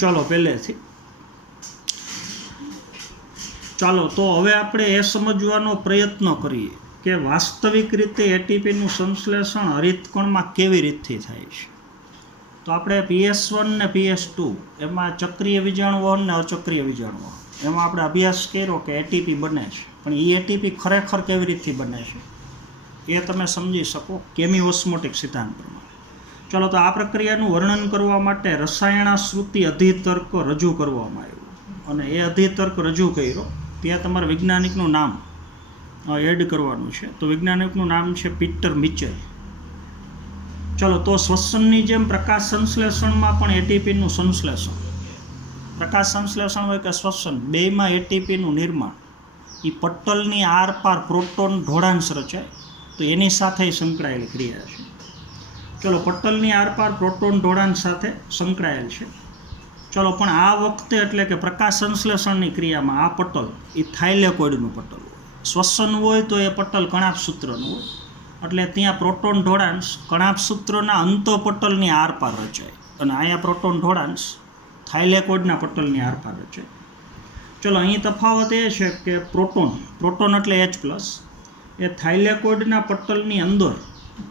ચાલો, પહેલેથી ચાલો, તો હવે આપણે એ સમજવાનો પ્રયત્ન કરીએ કે વાસ્તવિક રીતે એટીપીનું સંશ્લેષણ હરિતકણમાં કેવી રીતથી થાય છે. તો આપણે PS1 ને PS2 એમાં ચક્રીય વીજાણુવહન ને અચક્રીય વીજાણુવહન એમાં આપણે અભ્યાસ કર્યો કે એટીપી બને છે, પણ એ એટીપી ખરેખર કેવી રીતથી બને છે એ તમે સમજી શકો કેમી ઓસ્મોટિક સિદ્ધાંત પ્રમાણે. ચાલો, તો આ પ્રક્રિયાનું વર્ણન કરવા માટે રસાયણાશ્રુતિ અધિતર્ક રજૂ કરવામાં આવ્યો અને એ અધિતર્ક રજૂ કર્યો ત્યાં તમારે વૈજ્ઞાનિકનું નામ એડ કરવાનું છે. તો વૈજ્ઞાનિકનું નામ છે પીટર મિચેલ. ચલો, તો શ્વસનની જેમ પ્રકાશ સંશ્લેષણમાં પણ એટીપીનું સંશ્લેષણ, પ્રકાશ સંશ્લેષણ હોય કે શ્વસન, બેયમાં એટીપીનું નિર્માણ એ પટલની આરપાર પ્રોટોન ઢોળાંશ રચાય તો એની સાથે સંકળાયેલી ક્રિયા છે. ચલો, પટલની આરપાર પ્રોટોન ઢોળાંશ સાથે સંકળાયેલ છે. ચલો, પણ આ વખતે એટલે કે પ્રકાશ સંશ્લેષણની ક્રિયામાં આ પટલ એ થાઇલેકોઇડનું પટલ હોય. શ્વસન હોય તો એ પટલ કણાભસૂત્રનું હોય એટલે ત્યાં પ્રોટોન ઢોળાંશ કણાભસૂત્રના અંતઃપટલની આરપાર રચાય અને અહીંયા પ્રોટોન ઢોળાંશ થાઇલેકોઇડના પટલની આરપાર રચાય. ચલો, અહીં તફાવત એ છે કે પ્રોટોન એટલે H+, એ થાઇલેકોઇડના પટલની અંદર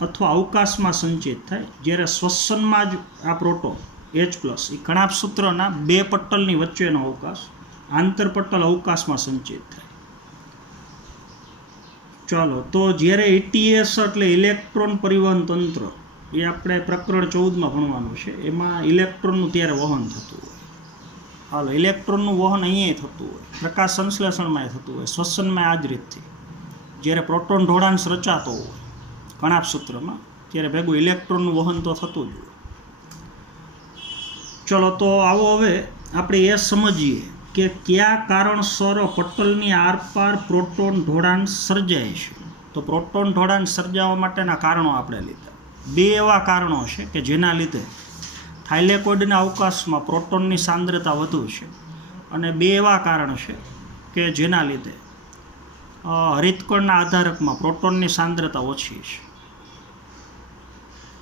અથવા અવકાશમાં સંચિત થાય, જ્યારે શ્વસનમાં જ આ પ્રોટોન H+ એ કણાભસૂત્રના 2 પટલની વચ્ચેનો અવકાશ આંતરપટલ અવકાશમાં સંચિત થાય. ચાલો, તો જ્યારે ETS એટલે ઇલેક્ટ્રોન પરિવહન તંત્ર એ આપણે પ્રકરણ 14માં ભણવાનું છે, એમાં ઇલેક્ટ્રોનનું ત્યારે વહન થતું હોય. હાલો, ઇલેક્ટ્રોનનું વહન અહીંયા થતું હોય, પ્રકાશ સંશ્લેષણમાં થતું હોય, શ્વસનમાં આ જ રીતથી જ્યારે પ્રોટોન ઢોળાંશ રચાતો હોય કણાભસૂત્રમાં ત્યારે ભેગું ઇલેક્ટ્રોનનું વહન તો થતું જ હોય. ચલો, તો આવો હવે આપણે એ સમજીએ કે કયા કારણસર પટલની આરપાર પ્રોટોન ઢોળાંશ સર્જાય છે. તો પ્રોટોન ઢોળાંશ સર્જાવા માટેના કારણો આપણે લીધા. 2 એવા કારણો છે કે જેના લીધે થાઇલેકોઇડના અવકાશમાં પ્રોટોનની સાંદ્રતા વધુ છે અને 2 એવા કારણ છે કે જેના લીધે હરિતકણના આધારકમાં પ્રોટોનની સાંદ્રતા ઓછી છે.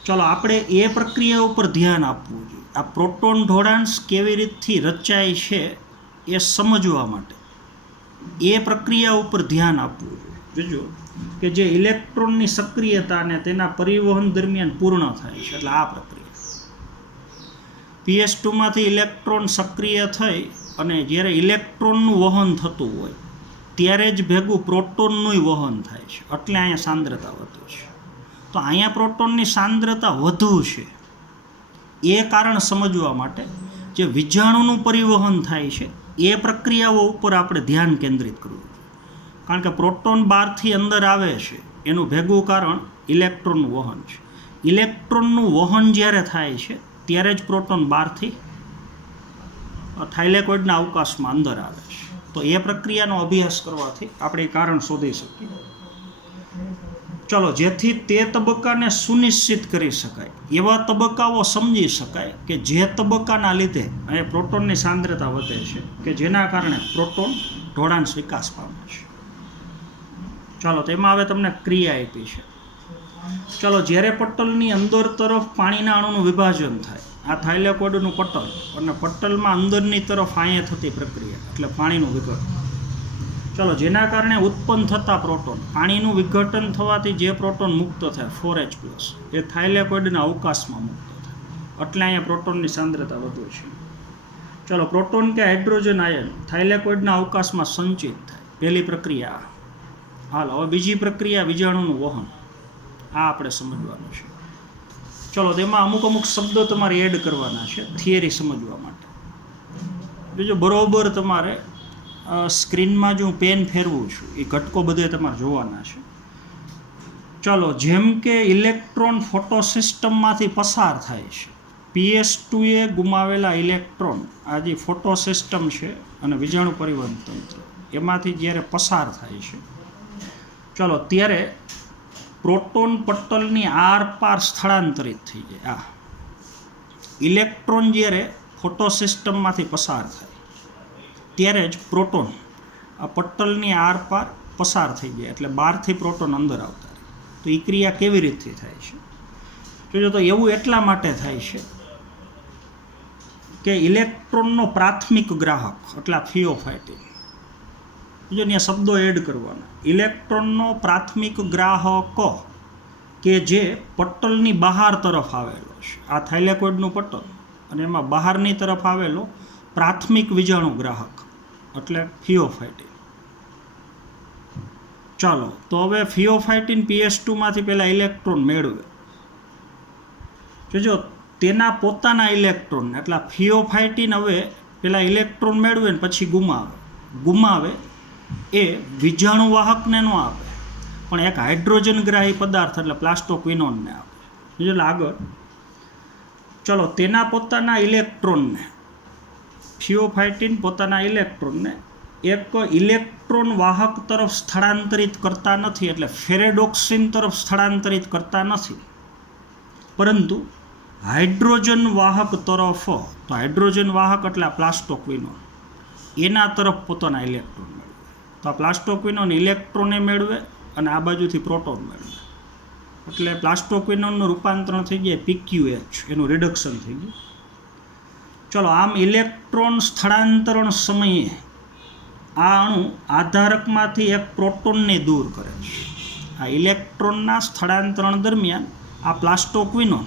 ચલો આપણે એ પ્રક્રિયા ઉપર ધ્યાન આપવું જોઈએ. આ પ્રોટોન ઢોળાંશ કેવી રીતથી રચાય છે એ સમજવા માટે એ પ્રક્રિયા ઉપર ધ્યાન આપવું જોઈએ. જોજો કે જે ઇલેક્ટ્રોનની સક્રિયતા અને તેના પરિવહન દરમિયાન પૂર્ણ થાય છે, એટલે આ પ્રક્રિયા PS2માંથી ઇલેક્ટ્રોન સક્રિય થઈ અને જ્યારે ઇલેક્ટ્રોનનું વહન થતું હોય ત્યારે જ ભેગું પ્રોટોનનું વહન થાય છે, એટલે અહીંયા સાંદ્રતા વધુ છે. તો અહીંયા પ્રોટોનની સાંદ્રતા વધુ છે એ કારણ સમજવા માટે જે વિજાણુનું પરિવહન થાય છે એ પ્રક્રિયાઓ ઉપર આપણે ધ્યાન કેન્દ્રિત કરવું જોઈએ. કારણ કે પ્રોટોન બહારથી અંદર આવે છે એનું ભેગું કારણ ઇલેક્ટ્રોનનું વહન છે. ઇલેક્ટ્રોનનું વહન જ્યારે થાય છે ત્યારે જ પ્રોટોન બહારથી થાઇલેકોઇડના અવકાશમાં અંદર આવે છે. તો એ પ્રક્રિયાનો અભ્યાસ કરવાથી આપણે એ કારણ શોધી શકીએ. ચલો, જેથી તે તબક્કાને સુનિશ્ચિત કરી શકાય એવા તબક્કાઓ સમજી શકાય કે જે તબક્કાના લીધે અહીંયા પ્રોટોનની સાંદ્રતા વધે છે કે જેના કારણે પ્રોટોન ઢોળાંશ વિકાસ પામે છે. ચાલો, તેમાં હવે તમને ક્રિયા આપી છે. ચલો, જ્યારે પટલની અંદર તરફ પાણીના અણુનું વિભાજન થાય, આ થાઇલેકોઇડનું પટલ, અને પટલમાં અંદરની તરફ અહીંયા થતી પ્રક્રિયા એટલે પાણીનું વિઘટન. ચલો, જેના કારણે ઉત્પન્ન થતા પ્રોટોન, પાણીનું વિઘટન થવાથી જે પ્રોટોન મુક્ત થાય 4H+, એ થાઇલેકોઇડના અવકાશમાં મુક્ત થાય, એટલે અહીંયા પ્રોટોનની સાંદ્રતા વધુ છે. ચલો, પ્રોટોન કે હાઇડ્રોજન આયન થાઇલેકોઇડના અવકાશમાં સંચિત થાય, પહેલી પ્રક્રિયા. હાલ, હવે બીજી પ્રક્રિયા વિજાણુનું વહન, આ આપણે સમજવાનું છે. ચલો, તેમાં અમુક શબ્દો તમારે એડ કરવાના છે થિયરી સમજવા માટે. બીજો બરોબર તમારે સ્ક્રીનમાં જો હું પેન ફેરવું છું એ ઘટકો બધે તમારે જોવાના છે. ચલો, જેમ કે ઇલેક્ટ્રોન ફોટોસિસ્ટમમાંથી પસાર થાય છે, PS2એ ગુમાવેલા ઇલેક્ટ્રોન આ જે ફોટોસિસ્ટમ છે અને વિજાણુ પરિવહન તંત્ર એમાંથી જ્યારે પસાર થાય છે, ચલો, ત્યારે પ્રોટોન પટલની આરપાર સ્થળાંતરિત થઈ જાય. આ ઇલેક્ટ્રોન જ્યારે ફોટોસિસ્ટમમાંથી પસાર થાય ત્યારે જ પ્રોટોન આ પટલની આરપાર પસાર થઈ જાય, એટલે બહારથી પ્રોટોન અંદર આવતા રહે. તો એ ક્રિયા કેવી રીતે થાય છે જોજો. તો એવું એટલા માટે થાય છે કે ઇલેક્ટ્રોનનો પ્રાથમિક ગ્રાહક એટલે થિયોફાઇટિન, જો અહીંયા શબ્દો એડ કરવાના. ઇલેક્ટ્રોનનો પ્રાથમિક ગ્રાહક કે જે પટલની બહાર તરફ આવેલો છે, આ થાઇલેકોઇડનું પટલ, અને એમાં બહારની તરફ આવેલો પ્રાથમિક વિજાણુ ગ્રાહક એટલે થિયોફાઇટિન. ચાલો, તો હવે થિયોફાઇટિન PS2માંથી પહેલાં ઇલેક્ટ્રોન મેળવે. જોજો, તેના પોતાના ઇલેક્ટ્રોન એટલે થિયોફાઇટિન હવે પહેલાં ઇલેક્ટ્રોન મેળવે ને પછી ગુમાવે એ વિજાણુ વાહકને ન આપે, પણ એક હાઇડ્રોજન ગ્રાહી પદાર્થ એટલે પ્લાસ્ટોક્વિનોનને આપે. એટલે આગળ ચલો, તેના પોતાના ઇલેક્ટ્રોનને, થિયોફાઇટિન પોતાના ઇલેક્ટ્રોનને એક ઇલેક્ટ્રોન વાહક તરફ સ્થળાંતરિત કરતા નથી, એટલે ફેરેડોક્સિન તરફ સ્થળાંતરિત કરતા નથી, પરંતુ હાઇડ્રોજન વાહક તરફ, તો હાઇડ્રોજન વાહક એટલે પ્લાસ્ટોક્વિનોન, એના તરફ પોતાના ઇલેક્ટ્રોન મેળવે. તો આ પ્લાસ્ટોક્વિનોન ઇલેક્ટ્રોને મેળવે અને આ બાજુથી પ્રોટોન મેળવે, એટલે પ્લાસ્ટોક્વિનોનનું રૂપાંતરણ થઈ જાય PQH, એનું રિડક્શન થઈ ગયું. ચલો, આમ ઇલેક્ટ્રોન સ્થળાંતરણ સમયે આ અણુ આધારકમાંથી એક પ્રોટોનને દૂર કરે છે. આ ઇલેક્ટ્રોનના સ્થળાંતરણ દરમિયાન આ પ્લાસ્ટોક્વિનોન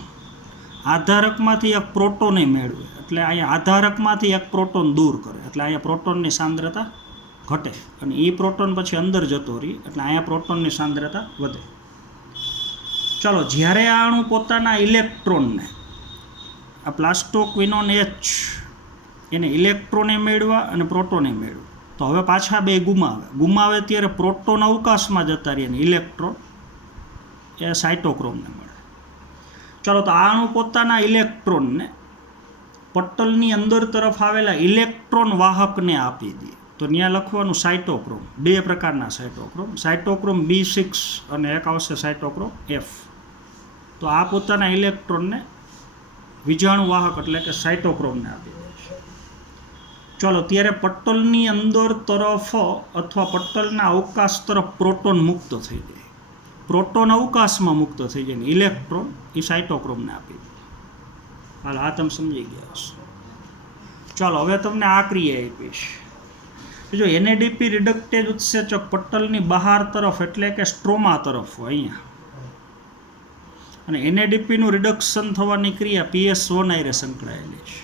આધારકમાંથી એક પ્રોટોને મેળવે, એટલે અહીંયા આધારકમાંથી એક પ્રોટોન દૂર કરે, એટલે અહીંયા પ્રોટોનની સાંદ્રતા ઘટે અને એ પ્રોટોન પછી અંદર જતો રહે, એટલે અહીંયા પ્રોટોનની સાંદ્રતા વધે. ચલો, જ્યારે આ અણુ પોતાના ઇલેક્ટ્રોનને, આ પ્લાસ્ટોક્વિનોન H એને ઇલેક્ટ્રોને મેળવા અને પ્રોટોને મેળવા, તો હવે પાછા બે ગુમાવે ત્યારે પ્રોટોન અવકાશમાં જતા રહે અને ઇલેક્ટ્રોન એ સાઇટોક્રોમને મળે. ચલો, તો આ અણુ પોતાના ઇલેક્ટ્રોનને પટલની અંદર તરફ આવેલા ઇલેક્ટ્રોન વાહકને આપી દે, તો ત્યાં લખવાનું સાઇટોક્રોમ. બે પ્રકારના સાઇટોક્રોમ B6 અને એક આવશે સાઇટોક્રોમ F. તો આ પોતાના ઇલેક્ટ્રોનને વિજાણુ વાહક એટલે કે સાઇટોક્રોમને આપી દે છે. ચલો, ત્યારે પટલની અંદર તરફ અથવા પટલના અવકાશ તરફ પ્રોટોન મુક્ત થઈ જાય. પ્રોટોન અવકાશમાં મુક્ત થઈ જાય ને ઇલેક્ટ્રોન એ સાઇટોક્રોમને આપી દે. હાલ આ તમે સમજી ગયા હશો. ચાલો હવે તમને આ ક્રિયા આપીશ. જો NADP રિડક્ટેજ ઉત્સેચક પટલની બહાર તરફ એટલે કે સ્ટ્રોમા તરફ હોય અહીંયા, અને NADPનું રિડક્શન થવાની ક્રિયા PS1 આયરે સંકળાયેલી છે.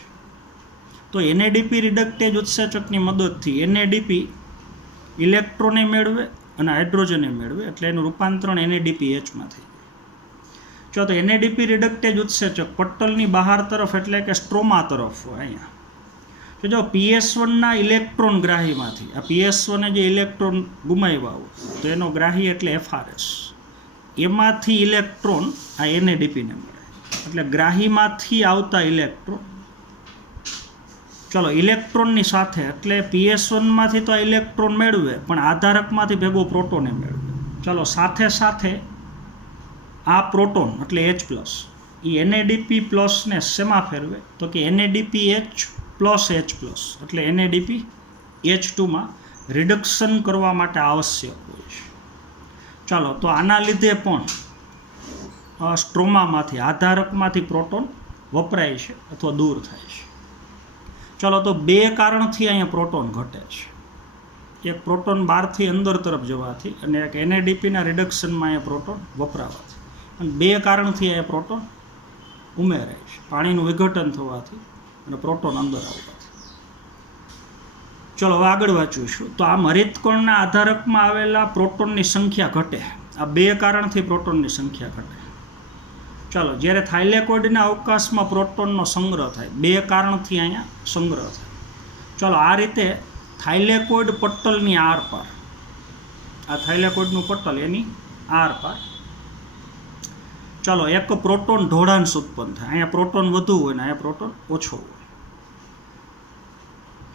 તો NADP રિડક્ટેજ ઉત્સેચકની મદદથી NADP ઇલેક્ટ્રોને મેળવે અને હાઇડ્રોજને મેળવે, એટલે એનું રૂપાંતરણ NADPHમાં થઈ જાય. જો તો NADP રિડક્ટેજ ઉત્સેચક પટલની બહાર તરફ એટલે કે સ્ટ્રોમા તરફ હોય અહીંયા. તો જો PS1ના ઇલેક્ટ્રોન ગ્રાહીમાંથી, આ PS1એ જે ઇલેક્ટ્રોન ગુમાવ્યા હોય તો એનો ગ્રાહી એટલે FRS, એમાંથી ઇલેક્ટ્રોન આ NADPને મળે. એટલે ગ્રાહીમાંથી આવતા ઇલેક્ટ્રોન, ચલો ઇલેક્ટ્રોનની સાથે એટલે PS1માંથી તો આ ઇલેક્ટ્રોન મેળવે પણ આધારકમાંથી ભેગો પ્રોટોને મેળવે. ચલો સાથે સાથે આ પ્રોટોન એટલે H+, એ NADP પ્લસને શેમાં ફેરવે તો કે NADPH પ્લસ H+, એટલે NADPH2માં રિડક્શન કરવા માટે આવશ્યક હોય છે. ચાલો તો આના લીધે પણ સ્ટ્રોમામાંથી આધારકમાંથી પ્રોટોન વપરાય છે અથવા દૂર થાય છે. ચાલો તો બે કારણથી અહીંયા પ્રોટોન ઘટે છે. એક પ્રોટોન બહારથી અંદર તરફ જવાથી અને એક NADPના રિડક્શનમાં અહીંયા પ્રોટોન વપરાવાથી, અને બે કારણથી અહીંયા પ્રોટોન ઉમેરાય છે. પાણીનું વિઘટન થવાથી અને પ્રોટોન અંદર આવવાથી. ચલો હવે આગળ વાંચીશું. તો આમ હરિતકણના આધારકમાં આવેલા પ્રોટોનની સંખ્યા ઘટે. આ બે કારણથી પ્રોટોનની સંખ્યા ઘટે. ચાલો જ્યારે થાઇલેકોઇડના અવકાશમાં પ્રોટોનનો સંગ્રહ થાય, બે કારણથી અહીંયા સંગ્રહ થાય. ચાલો આ રીતે થાઇલેકોઇડ પટલની આરપાર, આ થાઇલેકોઇડનું પટલ એની આરપાર ચાલો એક પ્રોટોન ઢોળાંશ ઉત્પન્ન થાય. અહીંયા પ્રોટોન વધુ હોય ને અહીંયા પ્રોટોન ઓછો હોય.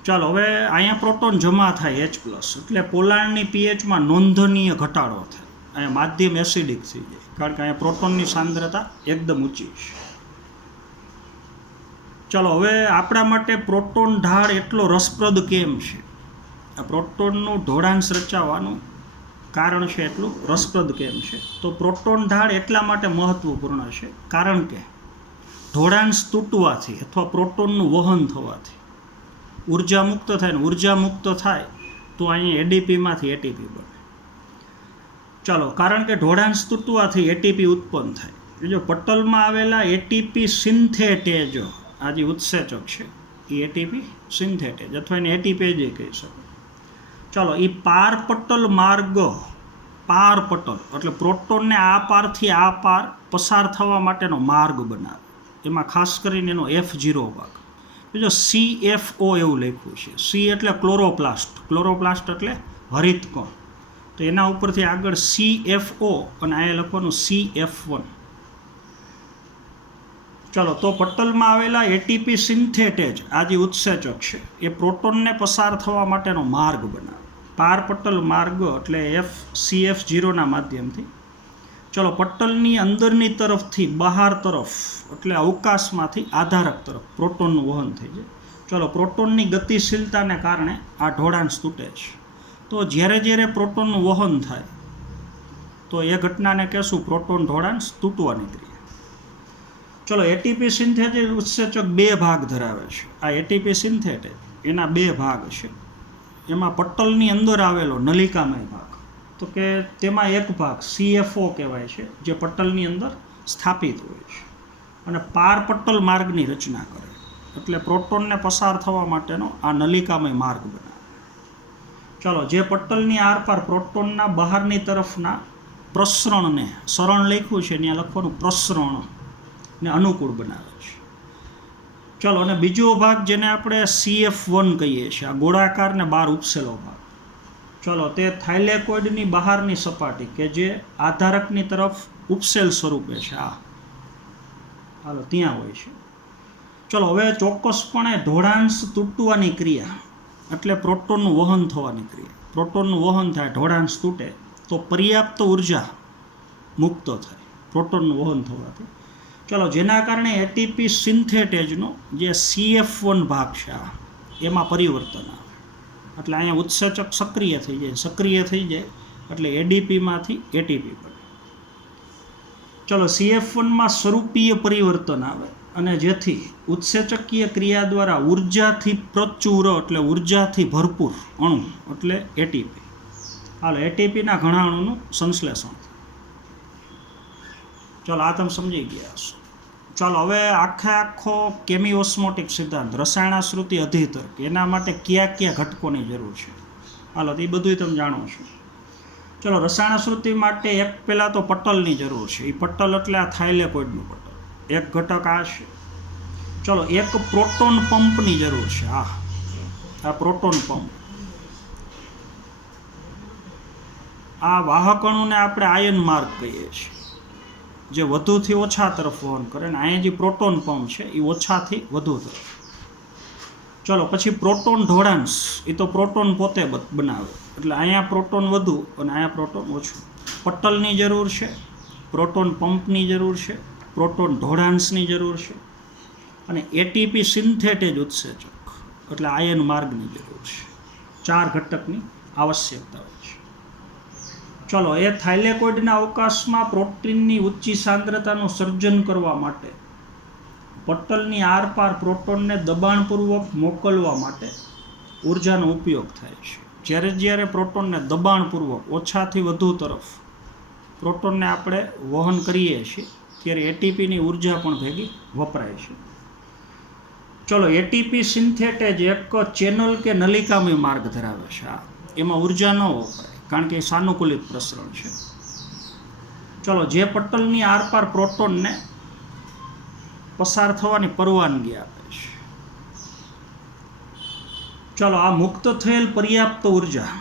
ચાલો હવે અહીંયા પ્રોટોન જમા થાય H+, એટલે પોલાણની pHમાં નોંધનીય ઘટાડો થાય. અહીંયા માધ્યમ એસિડિક થઈ જાય, કારણ કે અહીંયા પ્રોટોનની સાંદ્રતા એકદમ ઊંચી છે. ચાલો હવે આપણા માટે પ્રોટોન ઢાળ એટલો રસપ્રદ કેમ છે? આ પ્રોટોનનું ઢોળાંશ રચાવાનું કારણ છે એટલું રસપ્રદ કેમ છે? તો પ્રોટોન ઢાળ એટલા માટે મહત્વપૂર્ણ છે કારણ કે ઢોળાંશ તૂટવાથી અથવા પ્રોટોનનું વહન થવાથી ઉર્જા મુક્ત થાય, ને ઉર્જા મુક્ત થાય તો અહીંયા ADPમાંથી ATP બને. ચાલો કારણ કે ઢોળાંશ તૂટવાથી ATP ઉત્પન્ન થાય. જો પટલમાં આવેલા ATP સિન્થેટેજો, આ જે ઉત્સેચક છે એ ATP સિન્થેટેજ અથવા એને ATPજ કહી શકો. ચાલો એ પાર પટલ માર્ગ, પાર પટલ એટલે પ્રોટોનને આ પારથી આ પાર પસાર થવા માટેનો માર્ગ બનાવે. એમાં ખાસ કરીને એનો F0 ભાગ. જો CFO એવું લખ્યું છે. C એટલે ક્લોરોપ્લાસ્ટ, ક્લોરોપ્લાસ્ટ એટલે હરિતકણ, તો એના ઉપરથી આગળ CFO અને અહીંયા લખવાનું CF1. ચલો તો પટલમાં આવેલા ATP સિન્થેટેજ, આ જે ઉત્સેચક છે એ પ્રોટોનને પસાર થવા માટેનો માર્ગ બનાવે. પાર પટલ માર્ગ એટલે CF0ના માધ્યમથી ચલો પટલની અંદરની તરફથી બહાર તરફ એટલે અવકાશમાંથી આધારક તરફ પ્રોટોનનું વહન થઈ જાય. ચલો પ્રોટોનની ગતિશીલતાને કારણે આ ઢોળાંશ તૂટે છે. તો જ્યારે જ્યારે પ્રોટોનનું વહન થાય તો એ ઘટનાને કહેશું પ્રોટોન ઢોળાંશ તૂટવાની ક્રિયા. ચલો ATP સિન્થેટેજ ઉત્સેચક બે ભાગ ધરાવે છે. આ ATP સિન્થેટેજ એના બે ભાગ છે. એમાં પટલની અંદર આવેલો નલિકામય ભાગ, તો કે તેમાં એક ભાગ CFO કહેવાય છે જે પટલની અંદર સ્થાપિત હોય છે અને પાર પટલ માર્ગની રચના કરે, એટલે પ્રોટોનને પસાર થવા માટેનો આ નલિકામય માર્ગ બનાવે. ચાલો જે પટલની આરપાર પ્રોટોનના બહારની તરફના પ્રસરણને, સરણ લખ્યું છે ત્યાં લખવાનું પ્રસરણ ને અનુકૂળ બનાવે છે. ચાલો અને બીજો ભાગ જેને આપણે CF1 કહીએ છીએ, આ ગોળાકાર ને બહાર ઉપસેલો ભાગ. ચલો તે થાઇલેકોઇડની બહારની સપાટી કે જે આધારકની તરફ ઉપસેલ સ્વરૂપે છે, આ હાલો ત્યાં હોય છે. ચલો હવે ચોક્કસપણે ઢોળાંશ તૂટવાની ક્રિયા એટલે પ્રોટોનનું વહન થવાની ક્રિયા. પ્રોટોનનું વહન થાય, ઢોળાંશ તૂટે તો પર્યાપ્ત ઉર્જા મુક્ત થાય પ્રોટોનનું વહન થવાથી. ચલો જેના કારણે ATP સિન્થેટેજનો જે CF1 ભાગ છે એમાં પરિવર્તન આવે, એટલે અહીંયા ઉત્સેચક સક્રિય થઈ જાય. સક્રિય થઈ જાય એટલે ADPમાંથી ATP બને. ચલો CF1માં સ્વરૂપીય પરિવર્તન આવે અને જેથી ઉત્સેચકીય ક્રિયા દ્વારા ઉર્જાથી પ્રચુર એટલે ઉર્જાથી ભરપૂર અણુ એટલે એટીપી. હાલો એટીપીના ઘણા અણુનું સંશ્લેષણ. ચલો આ તમે સમજી ગયા હશો. ચાલો હવે આખો કેમિઓસ્મોટિક સિદ્ધાંત રસાયણાશ્રુતિ અધિતર્ક એના માટે કયા કયા ઘટકોની જરૂર છે હાલો એ બધું તમે જાણો છો. ચલો રસાયણાશ્રુતિ માટે એક પહેલાં તો પટલની જરૂર છે. એ પટલ એટલે આ થાઇલેકોઇડનું પટલ. એક ઘટક આ છે. ચલો એક પ્રોટોન પંપની જરૂર છે. આ પ્રોટોન પંપ. આ વાહક અણુને આપણે આયન માર્ગ કહીએ છીએ જે વધુથી ઓછા તરફ વહન કરે ને અહીંયા જે પ્રોટોન પંપ છે એ ઓછાથી વધુ તરફ. ચલો પછી પ્રોટોન ઢોળાંશ એ તો પ્રોટોન પોતે બનાવે એટલે અહીંયા પ્રોટોન વધુ અને અહીંયા પ્રોટોન ઓછું. પટલની જરૂર છે, પ્રોટોન પંપની જરૂર છે, પ્રોટોન ઢોળાંશની જરૂર છે અને એટીપી સિન્થેટેજ ઉત્સેચક એટલે આયન માર્ગની જરૂર છે. 4 ઘટકની આવશ્યકતા હોય છે. ચલો એ થાઇલેકોઇડના અવકાશમાં પ્રોટીનની ઊંચી સાંદ્રતાનું સર્જન કરવા માટે પટલની આરપાર પ્રોટોનને દબાણપૂર્વક મોકલવા માટે ઉર્જાનો ઉપયોગ થાય છે. જ્યારે પ્રોટોનને દબાણપૂર્વક ઓછાથી વધુ તરફ પ્રોટોનને આપણે વહન કરીએ છીએ ત્યારે એટીપીની ઉર્જા પણ ભેગી વપરાય છે. ચલો એટીપી સિન્થેટેજ એક ચેનલ કે નલિકામય માર્ગ ધરાવે છે. એમાં ઉર્જા ન વપરાય કારણ કે એ સાનુકૂલિત પ્રસરણ છે. ચલો જે પટલની આરપાર પ્રોટોનને પસાર થવાની પરવાનગી આપે છે. ચલો આ મુક્ત થયેલ પર્યાપ્ત ઉર્જા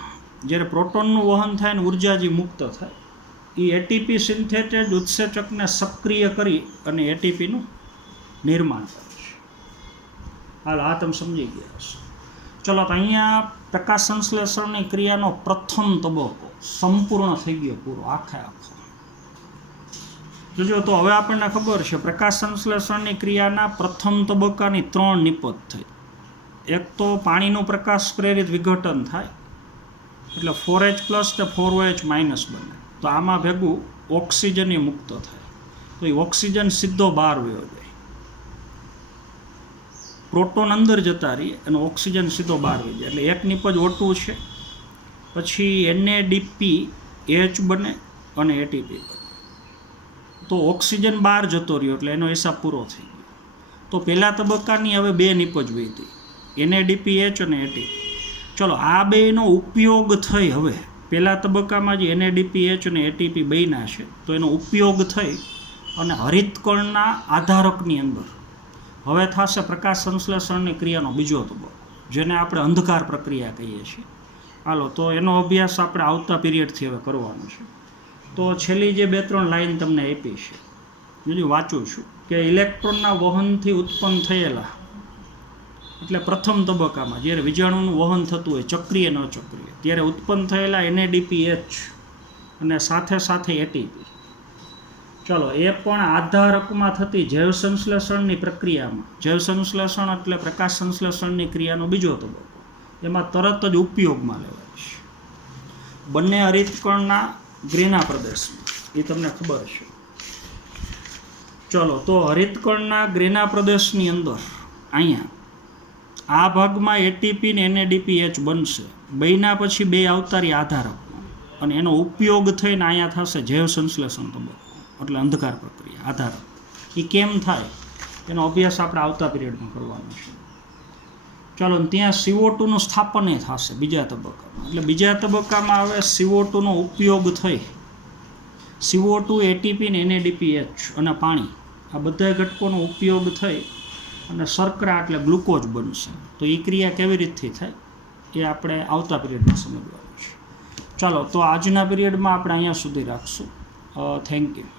જ્યારે પ્રોટોનનું વહન થાય ને ઉર્જા જે મુક્ત થાય એ એટીપી સિન્થેટેજ ઉત્સેચકને સક્રિય કરી અને એટીપીનું નિર્માણ કરે છે. હાલ આ તમે સમજી ગયા હશો. ચલો તો અહીંયા પ્રકાશ સંશ્લેષણની ક્રિયાનો પ્રથમ તબક્કો સંપૂર્ણ થઈ ગયો પૂરો આખો. જોજો તો હવે આપણને ખબર છે પ્રકાશ સંશ્લેષણની ક્રિયાના પ્રથમ તબક્કાની 3 નિપજ થઈ. એક તો પાણીનું પ્રકાશ પ્રેરિત વિઘટન થાય એટલે 4H+ કે 4OH- બને તો આમાં ભેગું ઓક્સિજન મુક્ત થાય તો એ ઓક્સિજન સીધો બહાર વયો જાય. પ્રોટોન અંદર જતા રહીએ અને ઓક્સિજન સીધો બહાર વહી જાય એટલે એક નિપજ O2 છે. પછી NADPH બને અને એટીપી બને તો ઓક્સિજન બહાર જતો રહ્યો એટલે એનો હિસાબ પૂરો થઈ ગયો. તો પહેલા તબક્કાની હવે 2 નિપજ વધી NADPH અને એટીપી. ચલો આ બેનો ઉપયોગ થઈ હવે પહેલા તબક્કામાં જે NADPH અને એટીપી બન્યા છે તો એનો ઉપયોગ થઈ અને હરિતકણના આધારકની અંદર હવે થશે પ્રકાશ સંશ્લેષણની ક્રિયાનો બીજો તબક્કો જેને આપણે અંધકાર પ્રક્રિયા કહીએ છીએ. હાલો તો એનો અભ્યાસ આપણે આવતા પીરિયડથી હવે કરવાનો છે. તો છેલ્લી જે 2-3 લાઈન તમને આપી છે હજી વાંચું છું કે ઇલેક્ટ્રોનના વહનથી ઉત્પન્ન થયેલા એટલે પ્રથમ તબક્કામાં જ્યારે વિજાણુનું વહન થતું હોય ચક્રીય ન ચક્રીય ત્યારે ઉત્પન્ન થયેલા NADPH અને સાથે સાથે એટીપી. ચલો એ પણ આધારકમાં થતી જૈવ સંશ્લેષણની પ્રક્રિયામાં જૈવ સંશ્લેષણ એટલે પ્રકાશ સંશ્લેષણની ક્રિયાનો બીજો તબક્કો એમાં તરત જ ઉપયોગમાં લેવાય છે. બંને હરિતકણના ગ્રેના પ્રદેશમાં એ તમને ખબર છે. ચલો તો હરિતકણના ગ્રેના પ્રદેશની અંદર અહીંયા આ ભાગમાં એટીપી ને NADPH બનશે. બન્યા પછી 2 અવતારી આધારકમાં અને એનો ઉપયોગ થઈને અહીંયા થશે જૈવ સંશ્લેષણ તબક્કો એટલે અંધકાર પ્રક્રિયા આધારક. એ કેમ થાય એનો અભ્યાસ આપણે આવતા પીરિયડમાં કરવાનો છે. ચાલો ત્યાં CO2નું સ્થાપન થશે બીજા તબક્કામાં એટલે બીજા તબક્કામાં હવે CO2નો ઉપયોગ થઈ CO2 એટીપી ને NADPH અને પાણી આ બધા ઘટકોનો ઉપયોગ થઈ અને શર્કરા એટલે ગ્લુકોઝ બનશે. તો એ ક્રિયા કેવી રીતથી થાય એ આપણે આવતા પીરિયડમાં સમજવાનું છે. ચાલો તો આજના પીરિયડમાં આપણે અહીંયા સુધી રાખશું. Thank you.